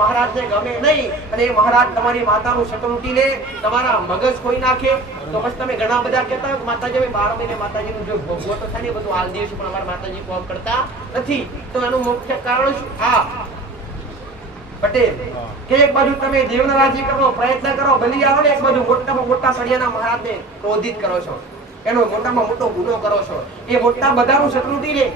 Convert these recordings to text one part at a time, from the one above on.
મહારાજને ગમે નહીં અને એ મહારાજ તમારી માતાનું શટમટી લે, તમારા મગજ ખોઈ નાખે, તો પછી તમે ઘણા બધા કહેતા હોય કે માતાજી 12 મહિને માતાજીનું જો ભોગવો તો થાય ને બધું આલ દે છે, પણ અમારા માતાજી કોમ કરતા નથી. તો એનું મુખ્ય કારણ શું? પટેલ કે એક બાજુ તમે દેવને રાજી કરવાનો પ્રયત્ન કરો, બલી આવો ને, એક બાજુ મોટામાં મોટા સળિયાના મહારાજને ક્રોધિત કરો છો, એનો મોટામાં મોટો ગુનો કરો છો. એ મોટા બધાનું શત્રુટી લે.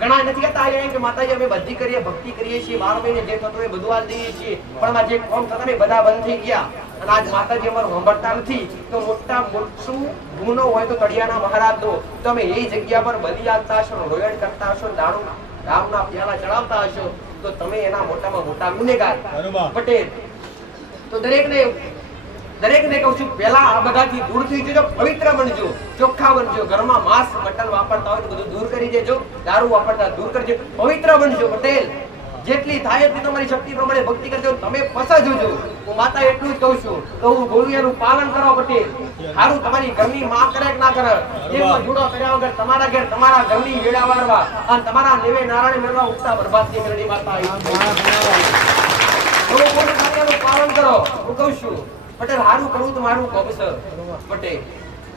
ઘણા નથી કહેતા કે માતાજી અમે બધી કરીએ, ભક્તિ કરીએ છીએ, 12 મહિને જે થતું એ બધું આલ દઈએ છીએ, પણ આ જે કોમ થતા ને બધા બંધ થઈ ગયા અને આજ માતાજી અમારું સાંભળતા નથી. તો મોટા મોટું ગુનો હોય તો તળિયાના મહારાજ દો, તમે એ જગ્યા પર બલી આલતા હશો, રોયડ કરતા હશો, દારૂ રામના પ્યાલા ચડાવતા હશો, તો તમે એના મોટામાં મોટા ગુનેગાર. પટેલ તો દરેકને કહું છું, પહેલા આ બધાથી દૂર થઈ જજો, પવિત્ર બનજો, ચોખ્ખા બનજો. ઘરમાં માંસ મટન વાપરતા હોય તો બધું દૂર કરી દેજો, દારૂ વાપરતા દૂર કરજો, પવિત્ર બનજો. પટેલ જેટલી થાય એટલી તમારી શક્તિ પ્રમાણે ભક્તિ કરજો, તમે ફસાજો. હું માતા એટલું જ કહું છું, તો હું બોલું એનું પાલન કરો. પટેલ સારું તમારી ઘરની માં કરે કે ના કરે, એમાં જુડો કર્યા વગર તમારા ઘેર તમારા ઘરની વેડા વારવા અને તમારા નેવે નારાયણ મેળવા ઉગતા બરબાદની મેળવી માતા પાલન કરો. હું કહું છું પટેલ હારું કરવું તો મારું કામ છે. પટેલ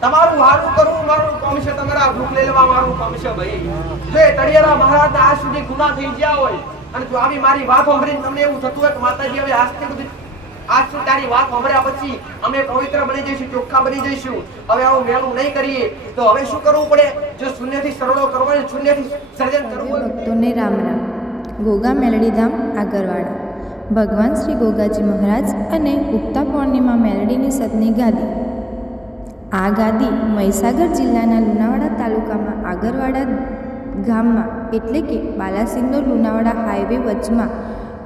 તમારું હારું કરવું મારું કામ છે, તમારા ભૂખ લઈ લેવા મારું કામ છે. ભાઈ જો તળિયાના મહારાજ આજ સુધી ગુના થઈ ગયા હોય અને જો આવી મારી વાત સાંભળીને તમને એવું થતું હોય કે માતાજી હવે આજ તારી વાત સાંભળ્યા પછી અમે પવિત્ર બની જઈશું, ચોખ્ખા બની જઈશું, હવે આવું મેલું નહીં કરીએ, તો હવે શું કરવું પડે? જો શૂન્યથી સરળો કરવાનો, શૂન્યથી સર્જન કરવું. ભક્તોને રામ રામ. ગોગા મેલડી ધામ આગરવાડા. ભગવાન શ્રી ગોગાજી મહારાજ અને ઉગતા પૂર્ણિમા મેલડીની સતની ગાદી. આ ગાદી મહીસાગર જિલ્લાના લુણાવાડા તાલુકામાં આગરવાડા ગામમાં એટલે કે બાલાસિનોર લુણાવાડા હાઈવે વચમાં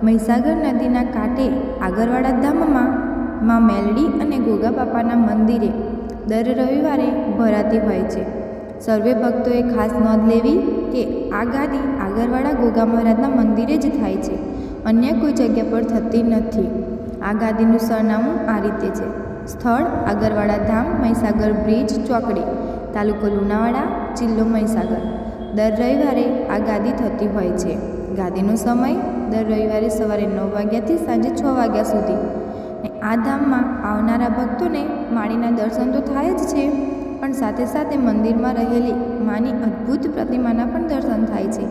મહીસાગર નદીના કાંઠે આગરવાડા ધામમાં માં મેલડી અને ગોગા બાપાના મંદિરે દર રવિવારે ભરાતી હોય છે. સર્વે ભક્તોએ ખાસ નોંધ લેવી કે આ ગાદી આગરવાડા ગોગા મહારાજના મંદિરે જ થાય છે, અન્ય કોઈ જગ્યા પર થતી નથી. આ ગાદીનું સરનામું આ રીતે છે: સ્થળ આગરવાડા ધામ, મહીસાગર બ્રિજ ચોકડી, તાલુકો લુણાવાડા, જિલ્લો મહીસાગર. દર રવિવારે આ ગાદી થતી હોય છે. ગાદીનો સમય દર રવિવારે સવારે 9 વાગ્યાથી સાંજે 6 વાગ્યા સુધી. આ ધામમાં આવનારા ભક્તોને માળીના દર્શન તો થાય જ છે, પણ સાથે સાથે મંદિરમાં રહેલી માની અદ્ભુત પ્રતિમાના પણ દર્શન થાય છે,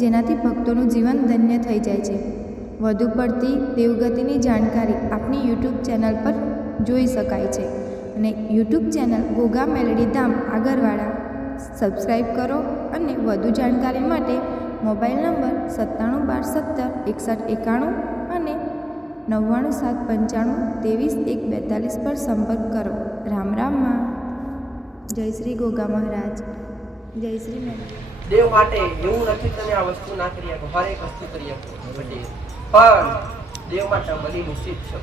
જેનાથી ભક્તોનું જીવન ધન્ય થઈ જાય છે. વધુ પડતી દેવગતિની જાણકારી આપણી યુટ્યુબ ચેનલ પર જોઈ શકાય છે અને યુટ્યુબ ચેનલ ગોગા મેલડી ધામ આગરવાડા સબસ્ક્રાઈબ કરો અને વધુ જાણકારી માટે મોબાઈલ નંબર 9712176191 અને 99795 23 142 પર સંપર્ક કરો. રામ રામમાં. જય શ્રી ગોગા મહારાજ. જય શ્રી મેલડી. દેવ માટે એવું નથી તમે આ વસ્તુ ના કરી શકો, હર એક વસ્તુ કરી શકો, પણ દેવ માટે બલિ નિશ્ચિત છે.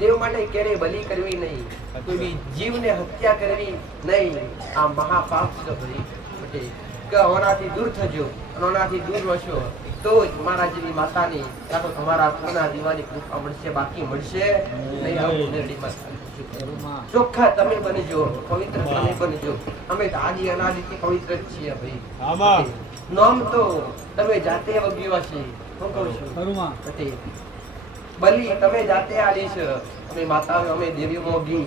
દેવ માટે ક્યારેય બલિ કરવી નહીં, કોઈ બી જીવને હત્યા કરવી નહીં. આ મહાપાપ છે ભાઈ. કે ઓનાથી દૂર થજો, ઓનાથી દૂર વસો તો જ મારા જેવી માતાની કાં તો તમારા પૂના દીવાની કૃપા મળશે, બાકી મળશે નહીં. ચોખ્ખા તમે બનજો, પવિત્ર તમે બનજો. અમે તો આદિ અનાદિથી પવિત્ર જ છીએ ભાઈ. નામ તો તમે જાતે વગ્યો છે. હું કહું છું બલી તમે જાતે આલીશ, અમે માતા અમે દેવી મોગી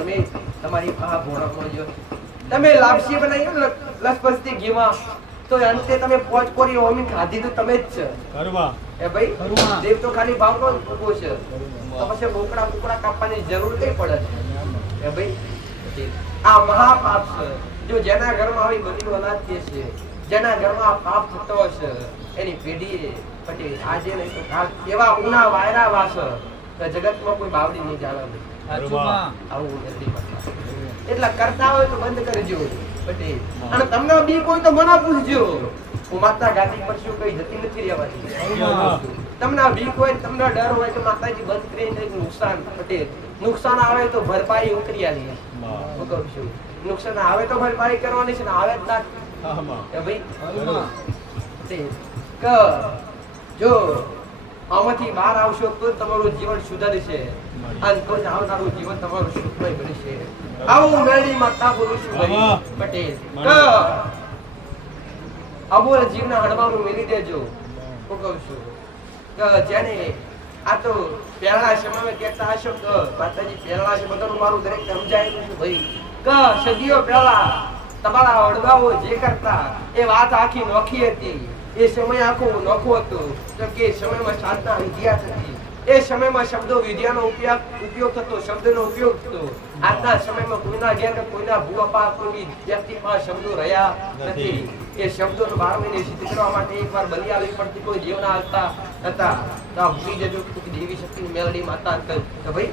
અમે તમારી પા ભોળા જો તમે લાપસી બનાવી લસપસથી ઘીમાં, તો અંતે તમે પોચ કોરી ઓમી ખાધી તો તમે જ છે. એ ભાઈ દેવ તો ખાલી ભાવનો જ ભોગવો છે, તો પછી બોકડા કુકડા કાપવાની જરૂર કઈ પડે છે? એ ભાઈ આ મહાપાપ છે. જો જેના ઘરમાં આવી બધી અનાજ છે, જેના ઘરમાં પાપ થતો હશે એની પેઢીએ પટેલ આજે નહીં તો કાલ એવા ઉના વાયરા વાસ તો જગતમાં કોઈ બાવડી નહીં જાળવે. આવું નથી. એટલા કરતા હોય તો બંધ કરજો પટેલ. અને તમને બી કોઈ તો મને પૂછજો, હું માતા ગાદી પર શું કઈ જતી નથી રહેવાની. તમને બીક હોય, તમને ડર હોય તો માતાજી બંધ કરી નુકસાન પટેલ. નુકસાન આવે તો ભરપાઈ ઉતરી આલી. હું કહું છું નુકસાન આવે તો ભરપાઈ કરવાની છે, ને આવે જ ના ભાઈ. જો આમાંથી બહાર આવશો તો તમારું જીવન સુધરશે અને તો જ આવનારું જીવન તમારું સુખમય બનશે. આવું મેળી માતા બોલું છું ભાઈ પટેલ. અબોલ જીવના હડવાનું મેલી દેજો, કહું છું કે જેને આ તો પહેલા સમયમાં કહેતા હશો કે માતાજી પહેલા છે બધાનું મારું દરેક સમજાયેલું છે ભાઈ કે સદીઓ પહેલા તમારા વડવાઓ જે કરતા એ વાત આખી નોખી હતી. એ સમય આખો નોખો હતો તો કે સમયમાં સાધના વિદ્યા હતી. એ સમયમાં શબ્દો વિદ્યાનો ઉપયોગ થતો, શબ્દનો ઉપયોગ થતો. આજના સમયમાં કોઈના ઘેર કે કોઈના ભૂઅપા કોઈ વ્યક્તિ પાસે શબ્દો રહ્યા નથી. એ શબ્દોનો 12 મહિને સિદ્ધ કરવા માટે એકવાર બલિ આલવી પડતી. કોઈ દેવના હતા તો આ ભૂલી જજો કે દેવી શક્તિની મેલડી માતા કે ભાઈ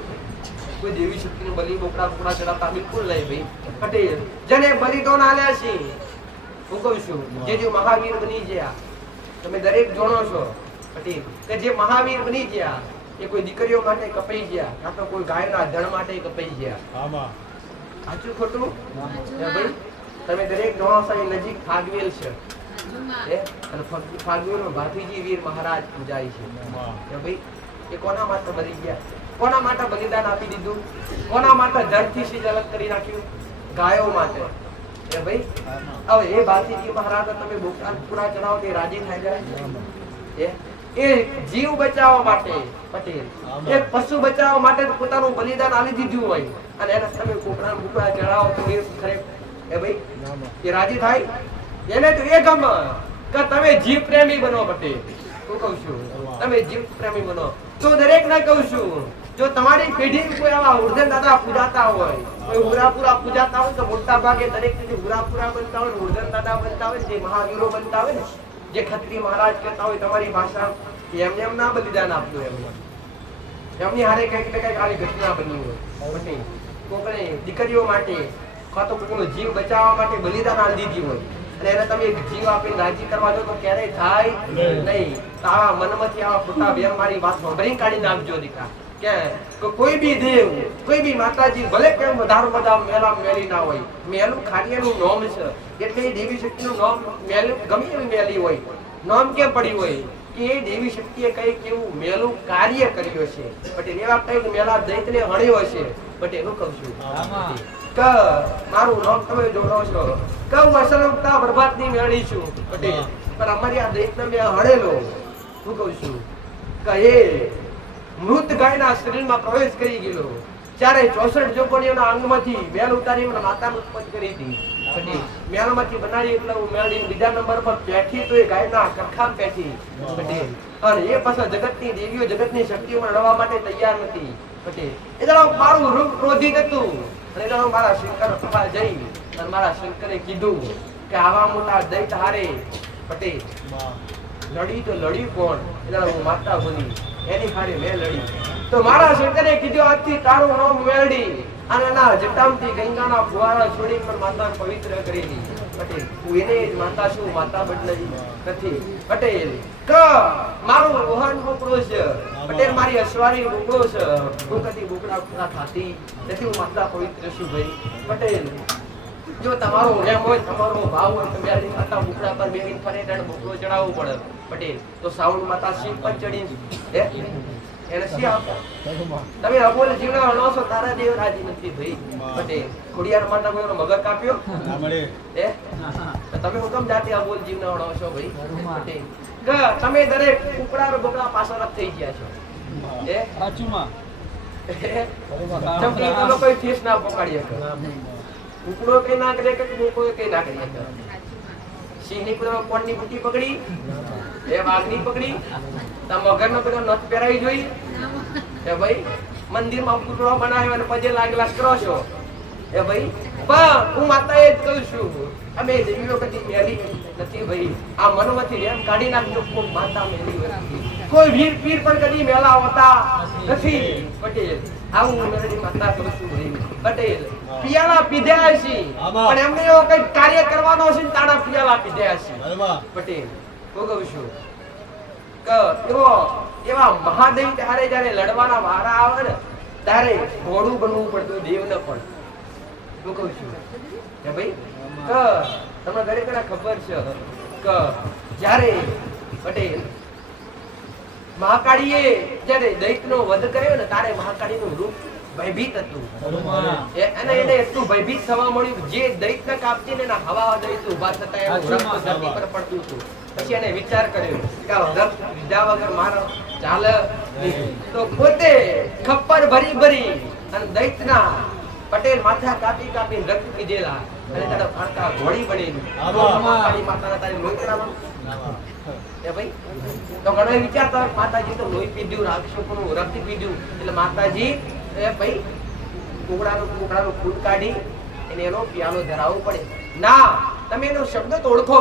કોઈ દેવી શક્તિનું બલિ બોકડા ચડાવતા બિલકુલ નહીં ભાઈ. પટેલ જેને બલિદાન આલ્યા છે હું કહું છું જે મહાવીર બની ગયા તમે દરેક જાણો છો પટેલ કે જે મહાવીર બની ગયા એ કોઈ દીકરીઓ માટે કપાઈ ગયા, કાં તો કોઈ ગાયના ધણ માટે કપાઈ ગયા. સાચું ખોટું? ભાઈ તમે દરેક જાણો છો એ નજીક ફાગવેલ છે અને ફાગવેલમાં ભાતીજી વીર મહારાજ પૂજાય છે. ભાઈ એ કોના માટે બની ગયા? કોના માટે બલિદાન આપી દીધું? કોના માટે ધરતી સીજ અલગ કરી નાખ્યું? ગાયો માટે. એ ભાઈ હવે એ ભાતીજી મહારાજ તમે બોકડા પૂરા ચડાવો તે રાજી થઈ જાય. એ જીવ બચાવવા માટે પટેલ એક પશુ બચાવવા માટે પોતાનું બલિદાન આલી દીધું હોય અને એને તમે બોકડા પૂરા ચડાવો તો એ ખરેખર એ ભાઈ એ રાજી થાય? એને તો એ ગમે કે તમે જીવ પ્રેમી બનો પટેલ. હું કહું છું તમે જીવ પ્રેમી બનો. તો દરેક ને કહું છું જો તમારી પેઢી કોઈ આવા ઉર્ધન દાદા પૂજાતા હોય, કોઈ હુરાપુરા પૂજાતા હોય તો મોટા ભાગે દરેક ને હુરાપુરા બનતા હોય, ઉર્ધન દાદા બનતા હોય, જે મહાવીરો બનતા હોય ને, જે ખત્રી મહારાજ કહેતા હોય તમારી ભાષા, એમને એમ ના બલિદાન આપ્યું. એમની હારે કઈક ને કઈક આવી ઘટના બની હોય. કોકને દીકરીઓ માટે કાં તો કોઈનો જીવ બચાવવા માટે બલિદાન આપી દીધી હોય અને એને તમે જીવ આપીને રાજી કરવા દો તો ક્યારેય થાય નહીં. તો આવા મનમાંથી આવા ખોટા બેમ મારી વાત સાંભળી કાઢી નાખજો દીકરા. કે કોઈ બી દેવ, કોઈ બી માતાજી ભલે કેમ વધારો બધા મેલા મેલી ના હોય, મેલું ખાડિયાનું નામ છે એટલે એ દેવી શક્તિનું નામ મેલું ગમે એવી મેલી હોય, નામ કેમ પડી હોય કે એ દેવી શક્તિએ કઈક એવું મેલું કાર્ય કર્યું છે. પટેલ એવા કઈક મેલા દૈત્યને હણ્યો છે. પટેલ હું કહું છું કે મારું નામ તમે જોડો છો કે હું અસલમતા બરબાદની મેળી છું પટેલ, પણ અમારી આ દૈત્યને મેં હણેલો. હું કહું છું કે એ મૃત ગાયના શરીરમાં પ્રવેશ કરી ગયેલો ત્યારે 64 જોગણીઓના અંગમાંથી મેલ ઉતારી માતાને ઉત્પન્ન કરી હતી. મેલમાંથી બનાવી એટલે હું મેળવી બીજા નંબર પર બેઠી તો એ ગાયના કખામ બેઠી. અને એ પાછા જગતની દેવીઓ જગતની શક્તિઓમાં લડવા માટે તૈયાર નથી. એ જરા મારું રૂપ ક્રોધિત હતું અને જરા મારા શંકર સભા જઈ અને મારા શંકરે કીધું કે આવા મોટા દૈત હારે પટેલ લડી તો લડ્યું કોણ? એટલે હું માતા બની એની હારે મેં લડી. તો મારા શંકરે કીધું આજથી તારું નામ મેળડી અને ના જટામથી ગંગાના ફુવારા છોડી પણ માતા પવિત્ર કરેલી. પટેલ હું એને જ માતા છું, માતા બદલાઈ નથી. પટેલ કે મારું વહન બોકડો છે પટેલ, મારી અસવારી બોકડો છે. હું કદી બોકડા પૂરા થાતી નથી, હું માતા પવિત્ર છું ભાઈ. પટેલ જો તમારો પ્રેમ હોય, તમારો ભાવ હોય તો મેળી માતા બોકડા પર બેહીને ફરે અને બોકડો ચડાવવો પડે. પટેલ તો સાઉન્ડ માતા શિવ પર ચડી એને શી આપો તમે અબોલ જીવના હણો છો તારા દેવ રાજી નથી ભાઈ. પટેલ ખોડિયાર માતા કોઈનો મગજ કાપ્યો હે તો તમે હુકમ જાતે અબોલ જીવના હણો છો ભાઈ. પટેલ કે તમે દરેક કુકડા બોકડા પાછળ થઈ ગયા છો હે સાચુમાં ચમકી તો કોઈ ફેસ ના પકડી શકે, કુકડો કઈ ના કરે કે કોઈ કઈ ના કરી શકે. સિંહની કોણની બુટી પકડી, એ વાઘની પકડી, મગરનો પેલો નથ પહેરાવી જોઈ એ ભાઈ. મંદિરમાં પૂતળો બનાવ્યો અને પજે લાગ કરો છો એ ભાઈ. પણ હું માતા એ જ કહું છું અમે દેવીઓ કદી મેલી નથી ભાઈ. આ મનમાંથી રેમ કાઢી નાખજો. કોઈ માતા મેલી નથી, કોઈ વીર પીર પણ કદી મેલા હોતા નથી. પટેલ આવું મેળવી માતા કહું છું ભાઈ. પટેલ પિયાલા પીધ્યા છે પણ એમને એવો કઈ કાર્ય કરવાનો છે ને તાણા પિયાલા પીધ્યા છે. પટેલ હું કહું છું કે એવા મહાદેવ ત્યારે જયારે લડવાના વારા આવે ને ત્યારે ઘોડું બનવું પડતું દેવને પણ. હું કહું છું કે ભાઈ કે તમને દરેક ખબર છે કે જયારે પટેલ મહાકાળીએ જયારે દૈત્યનો વધ કર્યો ને ત્યારે મહાકાળીનું રૂપ ભયભીત હતું અને એને એટલું ભયભીત થવા મળ્યું જે દૈત્ય કાપતી ને હવા દૈત્ય ઉભા થતા એવું રક્ત ધરતી પર પડતું હતું. પછી એને વિચાર કર્યો કે આ રક્ત લીધા વગર મારો ચાલે નહીં. તો પોતે ખપ્પર ભરી ભરી અને દૈત્યના પટેલ માથા કાપી કાપી રક્ત પીધેલા અને તારા ફાંકા ઘોડી બનેલી. કાળી માતાના તારે લોહી કરાવવાનું એ ભાઈ તો ઘણો વિચારતા હોય માતાજી તો લોહી પીધું, રાક્ષસોનું રક્ત પીધું, એટલે માતાજી એ ભાઈ કુકડાનું ફૂલ કાઢી એને એનો પ્યાલો ધરાવવો પડે. ના, તમે એનો શબ્દ તો ઓળખો.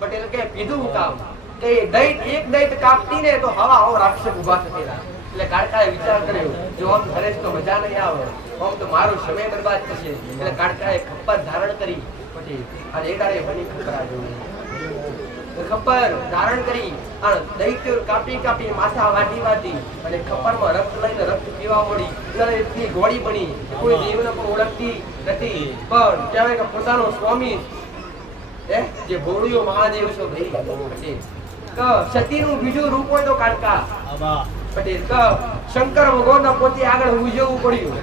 પટેલ કે પીધું કામ કે દૈત એક દૈત કાપતી ને તો હવા હો રાક્ષસ ઉભા થયેલા. એટલે કાળકાએ વિચાર કર્યો જો આમ કરે તો મજા નહીં આવે, આમ તો મારો સમય બરબાદ થશે. એટલે કાળકાએ ખપ્પર ધારણ કરી પટેલ અને એડારે બની ખપરા જોઈ ખપ્પર ધારણ કરી અને દૈત્યો કાપી કાપી માથા વાટી વાટી અને ખપ્પરમાં રક્ત લઈને રક્ત પીવા મળી. એટલી ઘોડી બની કોઈ દેવને પણ ઓળખતી નથી, પણ કહેવાય કે પોતાનો સ્વામી જે ભોળિયો મહાદેવ છો ભાઈ પટેલ સતીનું બીજું રૂપ હોય તો કાળકા પટેલ શંકર ભગવાનના પોતે આગળ ઉજવવું પડ્યું,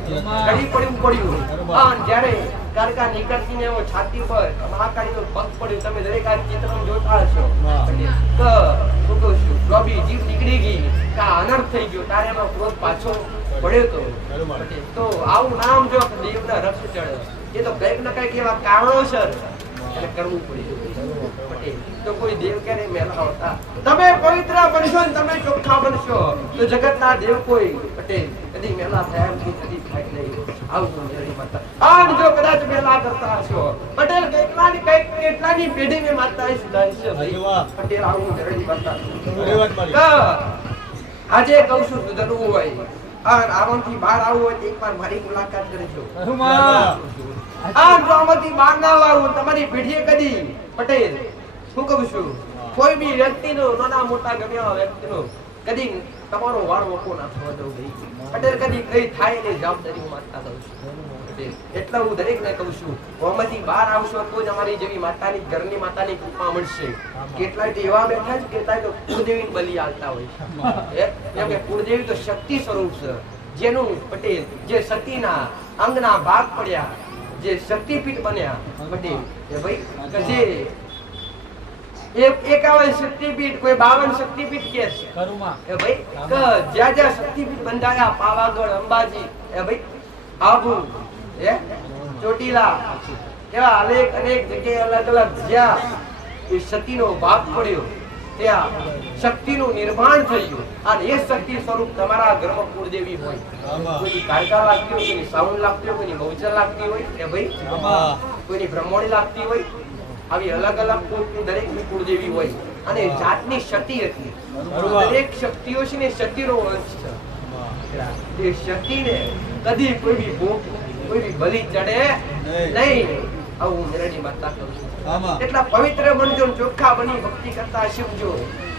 ચડી પડવું પડ્યું. અને જ્યારે કાળકા નીકળતી ને છાતી પર મહાકાળીનો પગ પડ્યો. તમે દરેક આ ચિત્ર જોતા હશો પટેલ જીવ નીકળી ગઈ, કા અનર્થ થઈ ગયો, તારે એનો ક્રોધ પાછો પડ્યો તો પટેલ. તો આવું નામ જો દેવના રક્ષ ચડે એ તો કંઈક ને કંઈક એવા કારણોસર એને કરવું પડ્યું પટેલ. તો કોઈ દેવ ક્યારે મેલા હોતા. તમે પવિત્ર બનશો ને તમે ચોખ્ખા બનશો તો જગતના દેવ કોઈ પટેલ કદી મેલા થયા નથી, કદી થાય નહીં. આવું મેરી માતા આમ જો કદાચ મેલા કરતા હશો પટેલ કેટલાની પેઢી મે માતા સુધારશે ભાઈ પટેલ. આવું મેરી માતા આજે કહું છું સુધરવું હોય અને આરામથી બહાર આવવું હોય તો એકવાર મારી મુલાકાત કરજો. આમાંથી બહાર ના આવું તમારી પેઢીએ કદી પટેલ શું કહું છું કોઈ બી વ્યક્તિનો નાના મોટા ગમે એવા વ્યક્તિનો કદી તમારો વાળ વખો ના થવા દઉં ભાઈ પટેલ. કદી કઈ થાય ને જવાબદારી માનતા દઉં છું પટેલ. એટલે હું દરેક ને કહું છું આમાંથી બહાર આવશો તો જ અમારી જેવી માતાની ઘરની માતાની કૃપા મળશે. કેટલાય તો એવા બેઠા છે, કેટલાય તો કુળદેવી બલિ આલતા હોય છે. કેમ કે કુળદેવી તો શક્તિ સ્વરૂપ છે, જેનું પટેલ જે સતીના અંગના ભાગ પડ્યા, જે શક્તિપીઠ બન્યા પટેલ એ ભાઈ જે 51 શક્તિપીઠ કોઈ 52 શક્તિપીઠ કે છે એ ભાઈ જ્યાં જ્યાં શક્તિપીઠ બંધાયા પાવાગઢ, અંબાજી એ ભાઈ આબુ ચોટીલા એવા અનેક જગ્યાએ અલગ અલગ જ્યાં એ સતીનો ભાગ પડ્યો ત્યાં શક્તિનું નિર્માણ થયું. અને એ શક્તિ સ્વરૂપ તમારા ઘરમાં કુળદેવી હોય, કોઈ કાળકા લાગતી હોય, કોઈની સાઉન્ડ લાગતી હોય, કોઈની બહુચર લાગતી હોય એ ભાઈ કોઈની બ્રહ્મણી લાગતી હોય, આવી અલગ અલગ દરેક કુળદેવી હોય. અને જાતની શક્તિ હતી, દરેક શક્તિઓ છે ને શક્તિનો વંશ છે. એ શક્તિને કદી કોઈ બી ભૂખ કોઈ બી બલિ ચડે નહીં. આવું મેરડી માતા કહું છું. એટલા પવિત્ર બનજો, ચોખ્ખા બની ભક્તિ કરતા શીખજો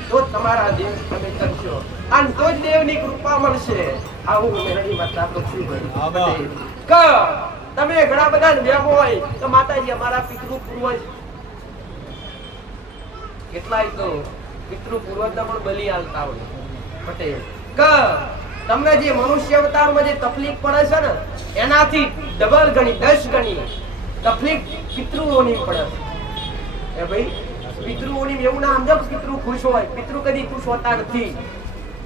તો તમારા દેવ તમે કરશો અને તો જ દેવની કૃપા મળશે. આવું મેરડી માતા કહું છું ભાઈ. તમે ઘણા બધા વ્યમ હોય તો માતાજી અમારા પિતૃ પૂર્વજ કેટલાય તો પિતૃ પૂર્વજના પણ બલિ આલતા હોય પટેલ. તમને જે મનુષ્ય અવતારમાં જે તકલીફ પડે છે ને એનાથી ડબલ ગણી 10 ગણી તકલીફ પિતૃઓની પડે એ ભાઈ. પિતૃઓની એવું ના સમજો પિતૃ ખુશ હોય, પિતૃ કદી ખુશ હોતા નથી.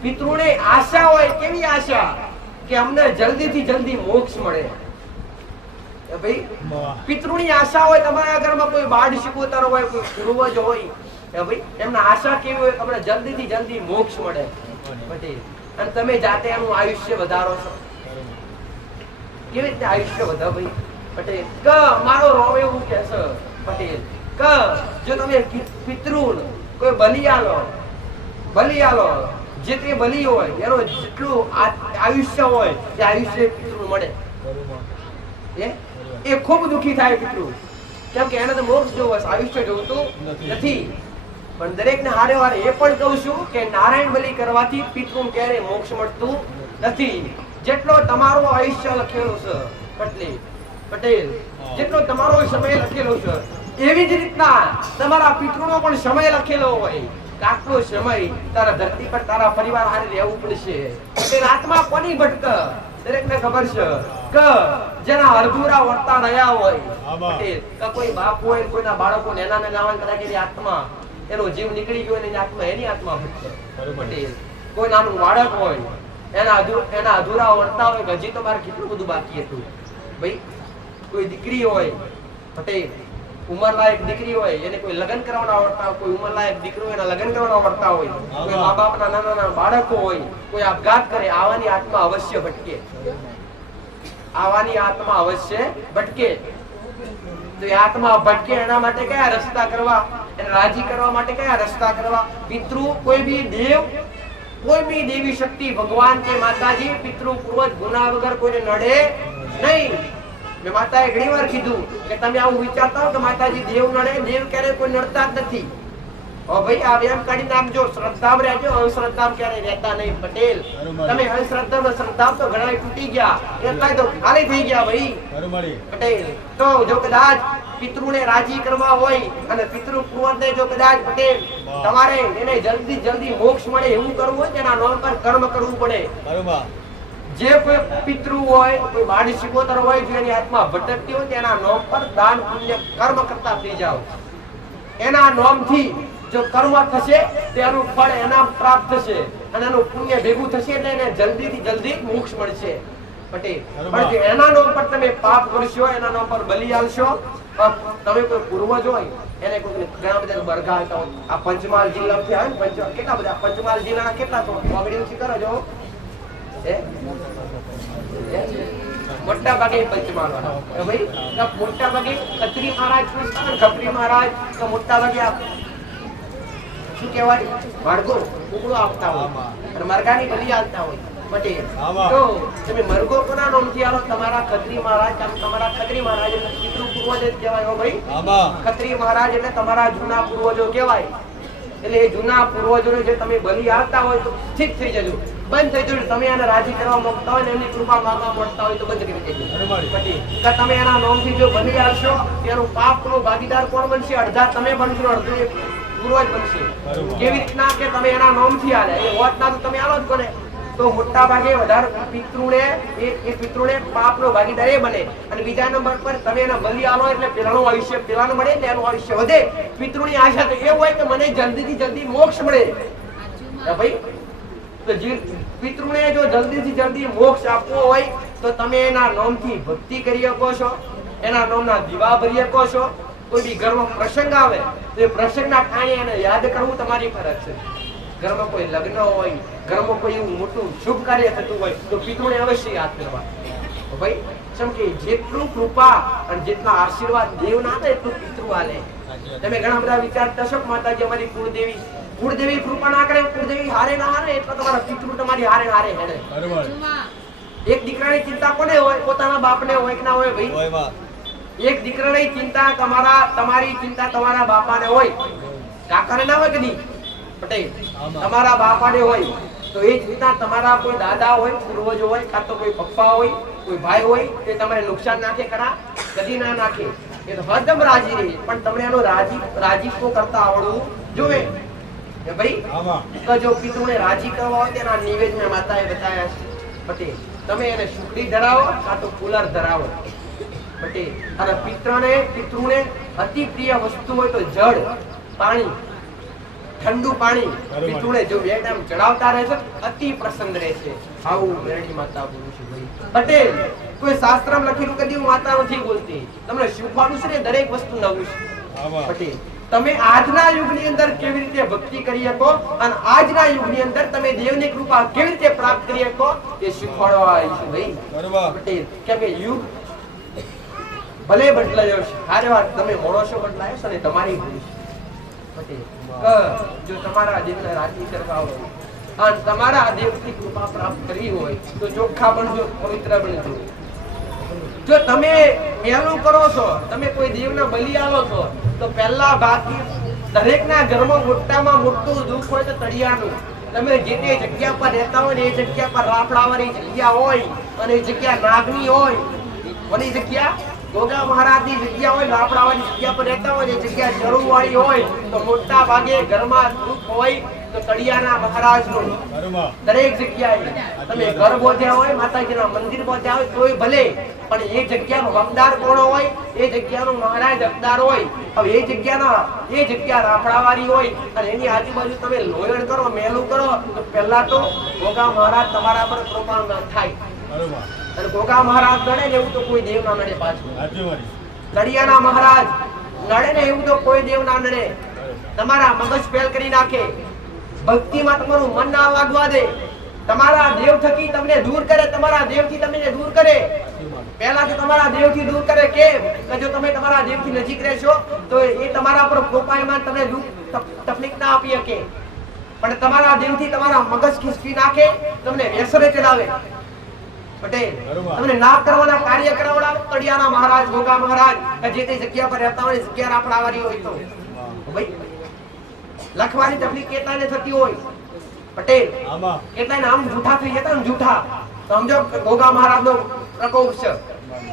પિતૃને આશા હોય, કેવી આશા કે અમને જલ્દીથી જલ્દી મોક્ષ મળે એ ભાઈ. પિતૃની આશા હોય તમારા ઘરમાં કોઈ બાળ શીખવતર હોય, કોઈ પૂર્વજ હોય એ ભાઈ, એમના આશા કેવી હોય અમને જલ્દીથી જલ્દી મોક્ષ મળે પટેલ. અને તમે જાતે એનું આયુષ્ય વધારો છો. કેવી રીતે આયુષ્ય વધે ભાઈ પટેલ? મારો રોવ એવું કે છે પટેલ જો તમે પિતૃ કોઈ બલિ આલો જે તે બલિ હોય એનો જેટલું આયુષ્ય હોય તે આયુષ્ય પિતૃ મળે. એ ખૂબ દુઃખી થાય પિતૃ, કેમ કે એને તો મોક્ષ જોવો, આયુષ્ય જોવતું નથી. પણ દરેક ને હારે વારે એ પણ કહું છું કે નારાયણ બલિ કરવાથી પિતૃ ક્યારે મોક્ષ મળતું નથી. જેટલો તમારો આયુષ્ય લખેલો છે પટેલ, જેટલો તમારો સમય લખેલો છે એવી જ રીતના તમારા પિતૃનો પણ સમય લખેલો હોય. આટલો સમય તારા ધરતી પર તારા પરિવાર હારે રહેવું પડશે. તે આત્મા કોની ભટક દરેકને ખબર છે કે જેના અર્ધુરા વર્તા રહ્યા હોય પટેલ, કે કોઈ બાપ હોય કોઈના બાળકો નેના ને ગાવાન કદાચ એની આત્મા એનો જીવ નીકળી ગયો અને એની આત્મા ભટકે. પટેલ કોઈ નાનું બાળક હોય એના અધૂરા વર્તા હોય કે હજી તો મારે કેટલું બધું બાકી હતું. ભાઈ કોઈ દીકરી હોય પટેલ ઉંમરલાયક દીકરી હોય એને કોઈ લગ્ન કરવાના આવડતા હોય, કોઈ ઉંમરલાયક દીકરો એના લગ્ન કરવાના આવડતા હોય, કોઈ મા બાપના નાના નાના બાળકો હોય, કોઈ આપઘાત કરે, આવાની આત્મા અવશ્ય ભટકે. આવાની આત્મા અવશ્ય ભટકે. તો એ આત્મા ભટકે એના માટે કયા રસ્તા કરવા, એને રાજી કરવા માટે કયા રસ્તા કરવા? પિતૃ કોઈ બી દેવ, કોઈ બી દેવી શક્તિ, ભગવાન કે માતાજી, પિતૃ પૂર્વજ ગુના વગર કોઈને નડે નહીં. મેં માતાએ ઘણી વાર કીધું કે તમે આવું વિચારતા હો કે માતાજી દેવ નડે, દેવ ક્યારે કોઈ નડતા જ નથી. ઓ ભાઈ આ વ્યાયામ કાઢી નાખજો, શ્રદ્ધામાં રહેજો, અંધશ્રદ્ધામાં ક્યારે રહેતા નહીં. પટેલ તમે અંધશ્રદ્ધામાં શ્રદ્ધા તો ઘણા તૂટી ગયા, એટલા તો ખાલી થઈ ગયા ભાઈ. પટેલ તો જો કદાચ પિતૃને રાજી કરવા હોય અને પિતૃ પૂર્વજને જો કદાચ પટેલ તમારે એને જલ્દી જલ્દી મોક્ષ મળે એવું કરવું હોય તેના નામ પર કર્મ કરવું પડે. જે કોઈ પિતૃ હોય, કોઈ બાળ શિકોતર હોય, જેની આત્મા ભટકતી હોય તેના નામ પર દાન પુણ્ય કર્મ કરતા થઈ જાઓ. એના નામથી જો કર્મ થશે તેનું ફળ એના પ્રાપ્ત થશે અને એનું પુણ્ય ભેગું થશે એટલે એને જલ્દીથી જલ્દી મોક્ષ મળશે. પટેલ પણ જો એના નામ પર તમે પાપ કરશો, એના નામ પર બલિ આલશો, તમે કોઈ પૂર્વજ હોય એને કોઈ ઘણા બધા બરગા હતા હોય. આ પંચમહાલ જિલ્લામાંથી આવે ને, કેટલા બધા પંચમહાલ જિલ્લાના કેટલા તો વાગડીથી કરો છો મોટા ભાગે પંચમહાલ વાળા ભાઈ, મોટા ભાગે ખત્રી મહારાજ, ખત્રી મહારાજ મોટા ભાગે શું કહેવાય માર્ગો ઉકળો આપતા હોય અને મરઘાની બલિ આલતા હોય. પટેલ તો તમે મરઘો કોના નામથી આલો? તમારા ખત્રી મહારાજ. તમારા ખત્રી મહારાજ એટલે પિતૃ પૂર્વજ જ કહેવાય. હો ભાઈ, ખત્રી મહારાજ એટલે તમારા જૂના પૂર્વજો કહેવાય. એટલે એ જૂના પૂર્વજોને જે તમે બલિ આલતા હોય તો ઠીક થઈ જજો, બંધ થઈ જજો. તમે એને રાજી કરવા માંગતા હોય ને એમની કૃપા માંગવા માંગતા હોય તો બંધ કરી દેજો. પછી તમે એના નામથી જો બલિ આલશો તેનું પાપનો ભાગીદાર કોણ બનશે? અડધા તમે બનશો, અડધું પૂર્વજ બનશે. કેવી રીતના કે તમે એના નામથી આલે, એ હોતના તો તમે આલો જ કોને? તો મોટા ભાગે વધારે પિતૃને પાપનો ભાગીદાર એ બને. અને બીજા નંબર પર તમે એના બલિ આલો એટલે પેલાનું આયુષ્ય પેલાનું મળે એટલે એનું આયુષ્ય વધે. પિતૃની આશા તો એ હોય કે મને જલ્દીથી જલ્દી મોક્ષ મળે. ભાઈ તો પિતૃને જો જલ્દીથી જલ્દી મોક્ષ આપવો હોય તો તમે એના નામથી ભક્તિ કરી શકો છો, એના નામના દીવા ભરી શકો છો. કોઈ બી ઘરમાં પ્રસંગ આવે તો એ પ્રસંગના ટાણે એને યાદ કરવું તમારી ફરજ છે. ઘરમાં કોઈ લગ્ન હોય, ઘરમાં કોઈ એવું મોટું શુભ કાર્ય થતું હોય તો પિતૃને અવશ્ય યાદ કરવા. ભાઈ કેમ કે જેટલું કૃપા અને જેટલા આશીર્વાદ દેવ ના આપે એટલું પિતૃ આલે. તમે ઘણા બધા વિચારતા છો માતાજી અમારી કુળદેવી કૃપા ના કરે, કુળદેવી હારે ના હારે એટલે તમારા પિતૃ તમારી હારે હારે હેડે. એક દીકરાની ચિંતા કોને હોય? પોતાના બાપને હોય કે ના હોય ભાઈ? એક દીકરાની ચિંતા તમારી ચિંતા તમારા બાપાને હોય, કાકાને ના હોય કદી. પટેલ તમારા બાપાને હોય તો એ ચિંતા તમારા કોઈ દાદા હોય, પૂર્વજો હોય, કાં તો કોઈ પપ્પા હોય, કોઈ ભાઈ હોય, તે તમારે નુકસાન નાખે ખરા? કદી ના નાખે. એ તો હરદમ રાજી રહે, પણ તમને એનો રાજીપો કરતા આવડવું જોઈએ. ભાઈ તો જો પિતૃને રાજી કરવા હોય તેના નિવેદ મેં માતાએ બતાવ્યા છે. પટેલ તમે એને સુખડી ધરાવો કાં તો કુલર ધરાવો. પટેલ અને પિતૃને અતિ પ્રિય વસ્તુ હોય તો જળ, પાણી, ઠંડુ પાણી પિતૃને જો બે ટાઈમ ચડાવતા રહે છે અતિ પ્રસન્ન રહે છે. આવું મેરડી માતા બોલું છું ભાઈ. પટેલ કોઈ શાસ્ત્રમાં લખેલું કદી હું માતા નથી બોલતી, તમને શીખવાનું છે ને દરેક વસ્તુ નવું છે. પટેલ તમે આજના યુગની અંદર કેવી રીતે ભક્તિ કરી શકો અને આજના યુગની અંદર તમે દેવની કૃપા કેવી રીતે પ્રાપ્ત કરી શકો એ શીખવાડવા આવી છું ભાઈ. પટેલ કેમ કે યુગ ભલે બદલાયો છે, હારે વાત તમે માણસો બદલાયો છો ને તમારી ભૂલ છે. પટેલ જો તમારા દેવને રાજી કરવા હોય અને તમારા દેવની કૃપા પ્રાપ્ત કરવી હોય તો ચોખ્ખા બનજો, પવિત્ર બનજો. જો તમે પહેલું કરો છો, તમે કોઈ દેવના બલિ આલો છો તો પહેલા બાકી દરેકના ઘરમાં મોટામાં મોટું દુઃખ હોય તો તળિયાનું. તમે જે તે જગ્યા પર રહેતા હોય ને એ જગ્યા પર રાફડાવાળી જગ્યા હોય અને એ જગ્યા નાગની હોય, કોની જગ્યા? ગોગા મહારાજની જગ્યા હોય, રાફડાવાળી જગ્યા પર રહેતા હોય ને એ જગ્યા જરૂરવાળી હોય તો મોટા ભાગે ઘરમાં દુઃખ હોય તો તળિયાના મહારાજનું દરેક જગ્યાએ તમે ઘર બોધ્યા હોય, માતાજીના મંદિર બોધ્યા હોય તોય ભલે, પણ એ જગ્યાનો હકદાર કોણ હોય? એ જગ્યાનો મહારાજ હકદાર હોય. હવે એ જગ્યા રાફડાવાળી હોય અને એની આજુબાજુ તમે લોયણ કરો, મેલું કરો, તો પહેલા તો ગોગા મહારાજ તમારા પર કૃપા ન થાય. અને ગોગા મહારાજ નડે ને એવું તો કોઈ દેવ ના નડે. પાછું તળિયાના મહારાજ નડે ને એવું તો કોઈ દેવ ના નડે. તમારા મગજ ફેલ કરી નાખે, ભક્તિમાં તમારું મન ના લાગવા દે, તમારા દેવ થકી તમને દૂર કરે, તમારા દેવથી તમને દૂર કરે. પહેલા તો તમારા દેવથી દૂર કરે. કેમ કે જો તમે તમારા દેવથી નજીક રહેશો તો એ તમારા પર કૃપાયમાન તમને તકલીફ ના આપી શકે, પણ તમારા દેવથી તમારા મગજ ખીચવી નાખે, તમને વ્યસને ચડાવે. પટેલ તમને ના કરવાના કાર્ય કરાવડાવે. તળિયાના મહારાજ, ગોગા મહારાજ જે તે જગ્યા પર રહેતા હોય, જગ્યા રાફડાવાળી હોય તો ભાઈ લખવાની તકલીફ કેટલાને થતી હોય. પટેલ કેટલાને આમ જૂઠા થઈ જતા ને, જૂઠા. સમજો ગોગા મહારાજનો પ્રકોપ છે,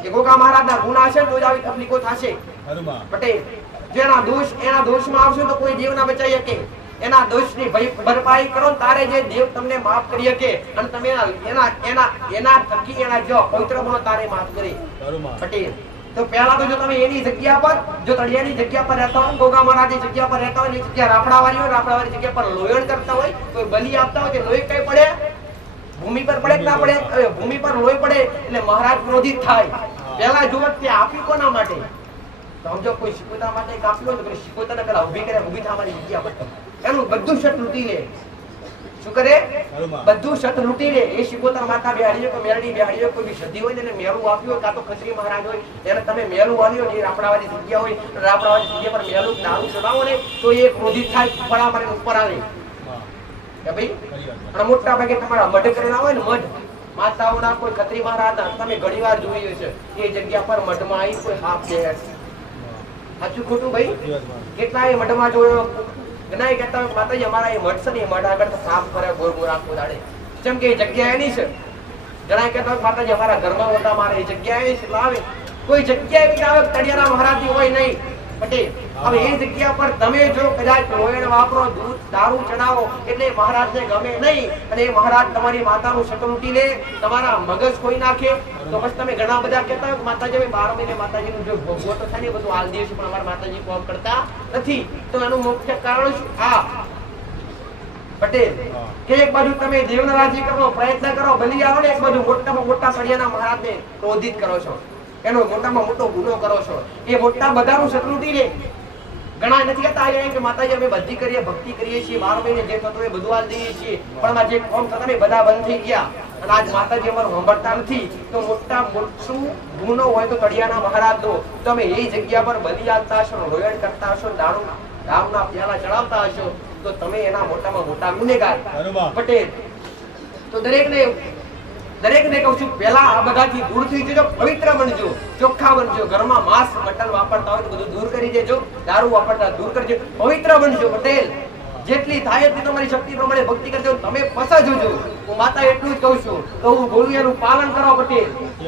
કે ગોગા મહારાજના ગુના છે તો જ આવી તકલીફો થશે. પટેલ જેના દોષમાં આવશે તો કોઈ દેવ ના બચાવી શકે. એના દોષની ભરપાઈ કરો તારે જે દેવ તમને માફ કરી શકે, અને તમે એના થકી એના જો પવિત્ર બનો તારે માફ કરી. પટેલ તો પહેલા તો જો તમે એની જગ્યા પર, જો તળિયાની જગ્યા પર રહેતા હોય, ગોગા મહારાજની જગ્યા પર રહેતા હોય, એ જગ્યા રાફડાવાળી હોય, રાફડાવાળી જગ્યા પર લોયણ કરતા હોય, કોઈ બલિ આપતા હોય, કે લોહી કઈ પડે ભૂમિ પર પડે કે ના પડે? હવે ભૂમિ પર લોહી પડે એટલે મહારાજ ક્રોધિત થાય. પહેલા જો તે આપી કોના માટે? સમજો કોઈ શિકોતા માટે કાપ્યો તો કોઈ શિકોતાને પેલા ઊભી કરે, ઊભી થા મારી જગ્યા પર, એનું બધું શત લૂટી લે. શું કરે? બધું શત લૂટી લે. એ શિકોતા માતા બેહાડીએ, કોઈ મેરડી બેહાડીએ, કોઈ બી સધી હોય ને એને મેલું આપ્યું હોય, કાં તો ખત્રી મહારાજ હોય એને તમે મેલું આલ્યો ને, એ રાફડાવાળી જગ્યા હોય, રાફડાવાળી જગ્યા પર મેલું દારૂ ચડાવો ને તો એ ક્રોધિત થાય, ફળા મારે ઉપર આવે કે ભાઈ. અને મોટા ભાગે તમારા મઢ કરેલા હોય ને, મઢ માતાઓના, કોઈ ખત્રી મહારાજના તમે ઘણીવાર જોઈ છે એ જગ્યા પર મઢમાં આવી કોઈ હાફ દે. સાચું ખોટું ભાઈ? કેટલા એ મઢમાં જોયો ઘણા કહેતા હોય માતાજી અમારા એ મઢ છે ને, એ મઢ આગળ તો સાફ કરે, ગોળ ગોળ આખો દાડે, જેમ કે એ જગ્યા એની છે. ઘણા કહેતા હોય માતાજી અમારા ઘરમાં ઓટા મારે, એ જગ્યા એની છે. આવે કોઈ જગ્યા એવી આવે તળિયાના મહારાજની હોય નહીં. પટેલ હવે એ જગ્યા પર તમે જો કદાચ લોયણ વાપરો, દૂધ દારૂ ચડાવો એટલે મહારાજને ગમે નહીં, અને એ મહારાજ તમારી માતાનું શક લૂટી લે, તમારા મગજ ખોઈ નાખે. તો પછી તમે ઘણા બધા કહેતા હોય માતાજી અમે 12 મહિને માતાજીનું જો ભોગવો તો થાય ને બધું હાલ દે છે, પણ અમારા માતાજી કોમ કરતા નથી. તો એનું મુખ્ય કારણ શું? આ પટેલ કે એક બાજુ તમે દેવને રાજી કરવાનો પ્રયત્ન કરો, બલી આવો ને, એક બાજુ મોટામાં મોટા તળિયાના મહારાજને ક્રોધિત કરો છો, એનો મોટામાં મોટો ગુનો કરો છો. એ મોટા બધાનું શક લૂટી લે. ઘણા નથી કહેતા કે માતાજી અમે બધી કરીએ, ભક્તિ કરીએ છીએ, 12 મહિને જે થતું એ બધું હાલ દઈએ છીએ, પણ જે કોમ થતા ને બધા બંધ થઈ ગયા, અને આજ માતાજી અમારું સાંભળતા નથી. તો મોટા મોટું ગુનો હોય તો તળિયાના મહારાજનો. તમે એ જગ્યા પર બલી આપતા હશો, રોયણ કરતા હશો, દારૂના પ્યાલા ચડાવતા હશો, તો તમે એના મોટામાં મોટા ગુનેગાર. પટેલ તો દરેકને કહું છું, પહેલા આ બધાથી દૂર થઈ જજો, પવિત્ર બનજો, ચોખ્ખા બનજો. ઘરમાં માંસ મટન વાપરતા હોય તો બધું દૂર કરી દેજો, દારૂ વાપરતા દૂર કરજો, પવિત્ર બનજો. પટેલ જેટલી થાય એટલી તમારી શક્તિ પ્રમાણે ભક્તિ કરજો, તમે પસજો. હું માતા એટલું જ કહું છું, તો હું બોલું એનું પાલન કરો. પટેલ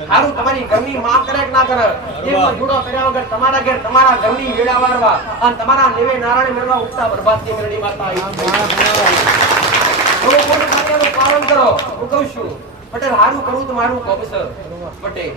સારું તમારી ઘરની માં કરે કે ના કરે, એમાં જુડો કર્યા વગર તમારા ઘર તમારા ઘરની વેડા વારવા અને તમારા નેવે નારાયણ મેળવા ઉગતા બરબાદ થી મેળવી માતા પાલન કરો. હું કહું છું પટેલ હારું કરું તો મારું કોમ છે. પટેલ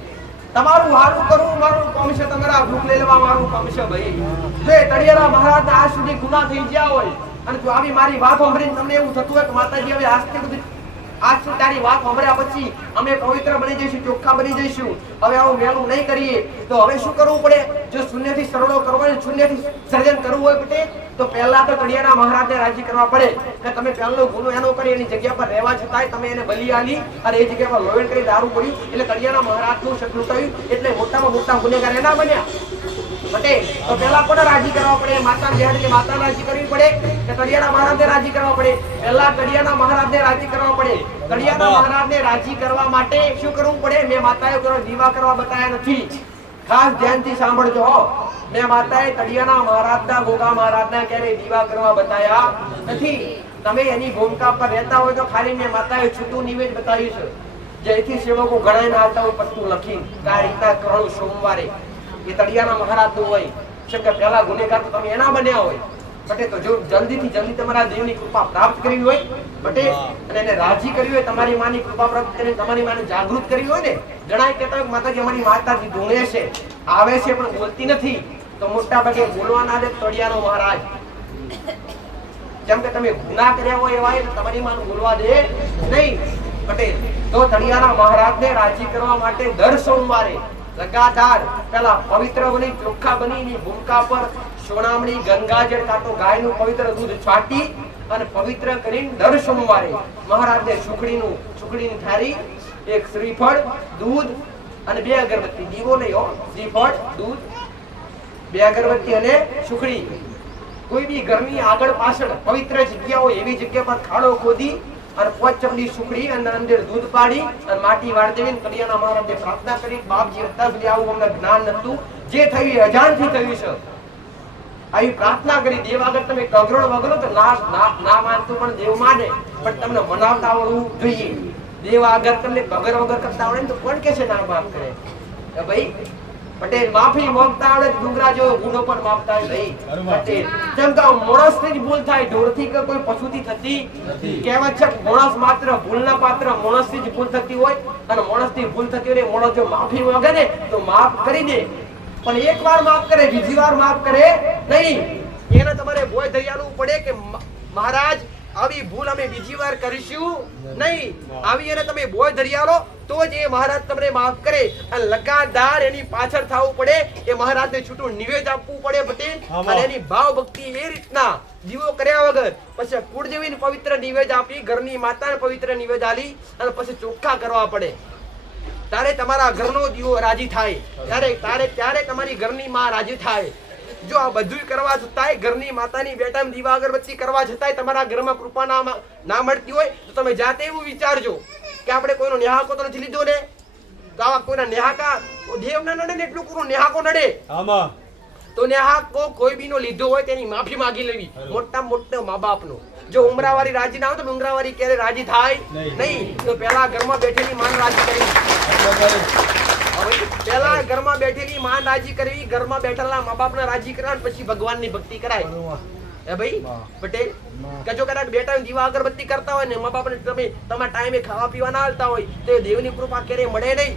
તમારું હારું કરવું મારું કોમ છે, તમારા ભૂખ લેવા મારું કોમ છે. ભાઈ જો તળિયાના મહારાજ આજ સુધી ગુના થઈ ગયા હોય અને જો આવી મારી વાત સાંભળીને તમને એવું થતું હોય કે માતાજી હવે આજથી તારી વાત સાંભળ્યા પછી અમે પવિત્ર બની જઈશું, ચોખ્ખા બની જઈશું, હવે આવું મેલું નહીં કરીએ, તો હવે શું કરવું પડે? જો શૂન્યથી સરળો કરવો હોય, શૂન્યથી સર્જન કરવું હોય પટેલ, તો પહેલા તો તળિયાના મહારાજને રાજી કરવા પડે કે તમે પહેલો ગુનો એનો કરી, એની જગ્યા પર રહેવા છતાંય તમે એને બલિ આલી અને એ જગ્યા પર લોયણ કરી દારૂ પડ્યું, એટલે તળિયાના મહારાજનું શક લૂંટાયું, એટલે મોટામાં મોટા ગુનેગાર એના બન્યા. પટેલ તો પહેલા કોને રાજી કરવા પડે? માતા બેહાડીને માતા રાજી કરવી પડે કે તળિયાના મહારાજને રાજી કરવા પડે? પહેલા તળિયાના મહારાજને રાજી કરવા પડે. તળિયાના મહારાજને રાજી કરવા માટે શું કરવું પડે? મેં માતાએ દીવા કરવા બતાવ્યા નથી, ખાસ ધ્યાનથી સાંભળજો. મેં માતાએ તળિયાના મહારાજના, ગોગા મહારાજના ક્યારે દીવા કરવા બતાવ્યા નથી. તમે એની ભૂમિકા પર રહેતા હોય તો ખાલી મેં માતાએ છૂટું નિવેદ બતાવ્યું છે, જેથી સેવકો ગણાઈને આવતા હોય પત્તું લખીને આ રીતના કરું સોમવારે. એ તળિયાના મહારાજનું હોય છે કે પહેલા ગુનેગાર તો તમે એના બન્યા હોય. બટે તો જો જલ્દીથી જલ્દી તમારા દેવની કૃપા પ્રાપ્ત કરવી હોય બટે અને એને રાજી કરવી હોય, તમારી માની કૃપા પ્રાપ્ત કરીને તમારી માને જાગૃત કરવી હોય ને, ઘણા કહેતા હોય કે માતાજી અમારી માતાજી ધૂણે છે, આવે છે પણ બોલતી નથી, તો મોટા ભાગે બોલવાના દે તળિયાનો મહારાજ. જેમ કે તમે ગુનાહ કર્યા હોય એવા એટલે તમારી માનું બોલવા દે નહીં પટેલ. તો તળિયાના મહારાજને રાજી કરવા માટે દર સોમવારે લગાતાર પેલા પવિત્ર બની ચોખ્ખા બની ભૂમકા પર સોનામણી ગંગાજળ કાંટો ગાયનું પવિત્ર દૂધ છાંટી અને પવિત્ર કરીને દર સોમવારે મહારાજને સુખડીની થાળી, એક શ્રીફળ, દૂધ અને 2 અગરબત્તી, દીવો નહીં હો, શ્રીફળ, દૂધ, 2 અગરબત્તી અને સુખડી. કોઈ બી ઘરની આગળ પાછળ પવિત્ર જગ્યા હોય એવી જગ્યા પર ખાડો ખોદી અને 5 ચમડી સુખડી અને અંદર દૂધ પાડી અને માટી વાળ દેવી કડિયાના મહારાજને પ્રાર્થના કરી, બાપજી હતા સુધી આવું અમને જ્ઞાન નતું, જે થયું એ અજાણથી થયું છે, આવી પ્રાર્થના કરી. દેવ આગળ તમે કગરો વગરો તો ના માનતું પણ દેવ માને, પણ તમને મનાવતા આવડવું જોઈએ. દેવ આગળ તમને કગર વગર કરતા આવડે તો કોણ કે છે ના માફ કરે? ભાઈ પટેલ માફી માંગતા આવડે, ડુંગરા જેવો ગુનો પણ માફતા હોય ભાઈ પટેલ. જેમ કે માણસની જ ભૂલ થાય, ઢોરથી કે કોઈ પશુથી થતી કહેવત છે, માણસ માત્ર ભૂલના પાત્ર, માણસની જ ભૂલ થતી હોય અને માણસની ભૂલ થતી હોય માણસ જો માફી માંગે ને તો માફ કરી દે, પણ એકવાર માફ કરે, બીજી વાર માફ કરે નહીં. એને તમારે ભોય ધર્યાલું પડે કે મહારાજ આવી ભૂલ અમે બીજી વાર કરીશું નહીં. આવી એને તમે ભોય ધર્યાલો તો જ એ મહારાજ તમને માફ કરે. અને લગાતાર એની પાછળ થવું પડે, એ મહારાજને છૂટું નિવેદ આપવું પડે પટેલ. અને એની ભાવ ભક્તિ એ રીતના દીવો કર્યા વગર પછી કુળદેવીને પવિત્ર નિવેદ આપી, ઘરની માતાને પવિત્ર નિવેદ આલી અને પછી ચોખ્ખા કરવા પડે. તારે તમારા ઘરનો દીવો રાજી થાય, ત્યારે તમારી ઘરની માં રાજી થાય. જો આ બધું કરવા છતાંય ઘરની માતાની બેટામાં દીવા અગરબત્તી કરવા છતાંય તમારા ઘરમાં કૃપા ના મળતી હોય તો તમે જાતે એવું વિચારજો કે આપણે કોઈનો નેહાકો તો નથી લીધો ને, તો આવા કોઈના નેહાકા દેવ ના નડે ને એટલું કોઈનો નેહાકો નડે તો નેહાકો કોઈ બીનો લીધો હોય તેની માફી માંગી લેવી. મોટા મોટા મા બાપનો જો ઉમરાવારી રાજી ના હોય તો ઉમરાવારી ક્યારે રાજી થાય નહીં. તો પેલા ઘરમાં બેઠેલી માન રાજી કરવી, પેલા ઘરમાં બેઠેલી માન રાજી કરવી, ઘરમાં બેઠેલા મા બાપને રાજી કરવા, પછી ભગવાનની ભક્તિ કરાય. એ ભાઈ પટેલ કે જો કદાચ બેટા દીવા અગરબત્તી કરતા હોય ને મા બાપને તમે તમારા ટાઈમે ખાવા પીવા ના આલતા હોય તો દેવની કૃપા ક્યારે મળે નહીં.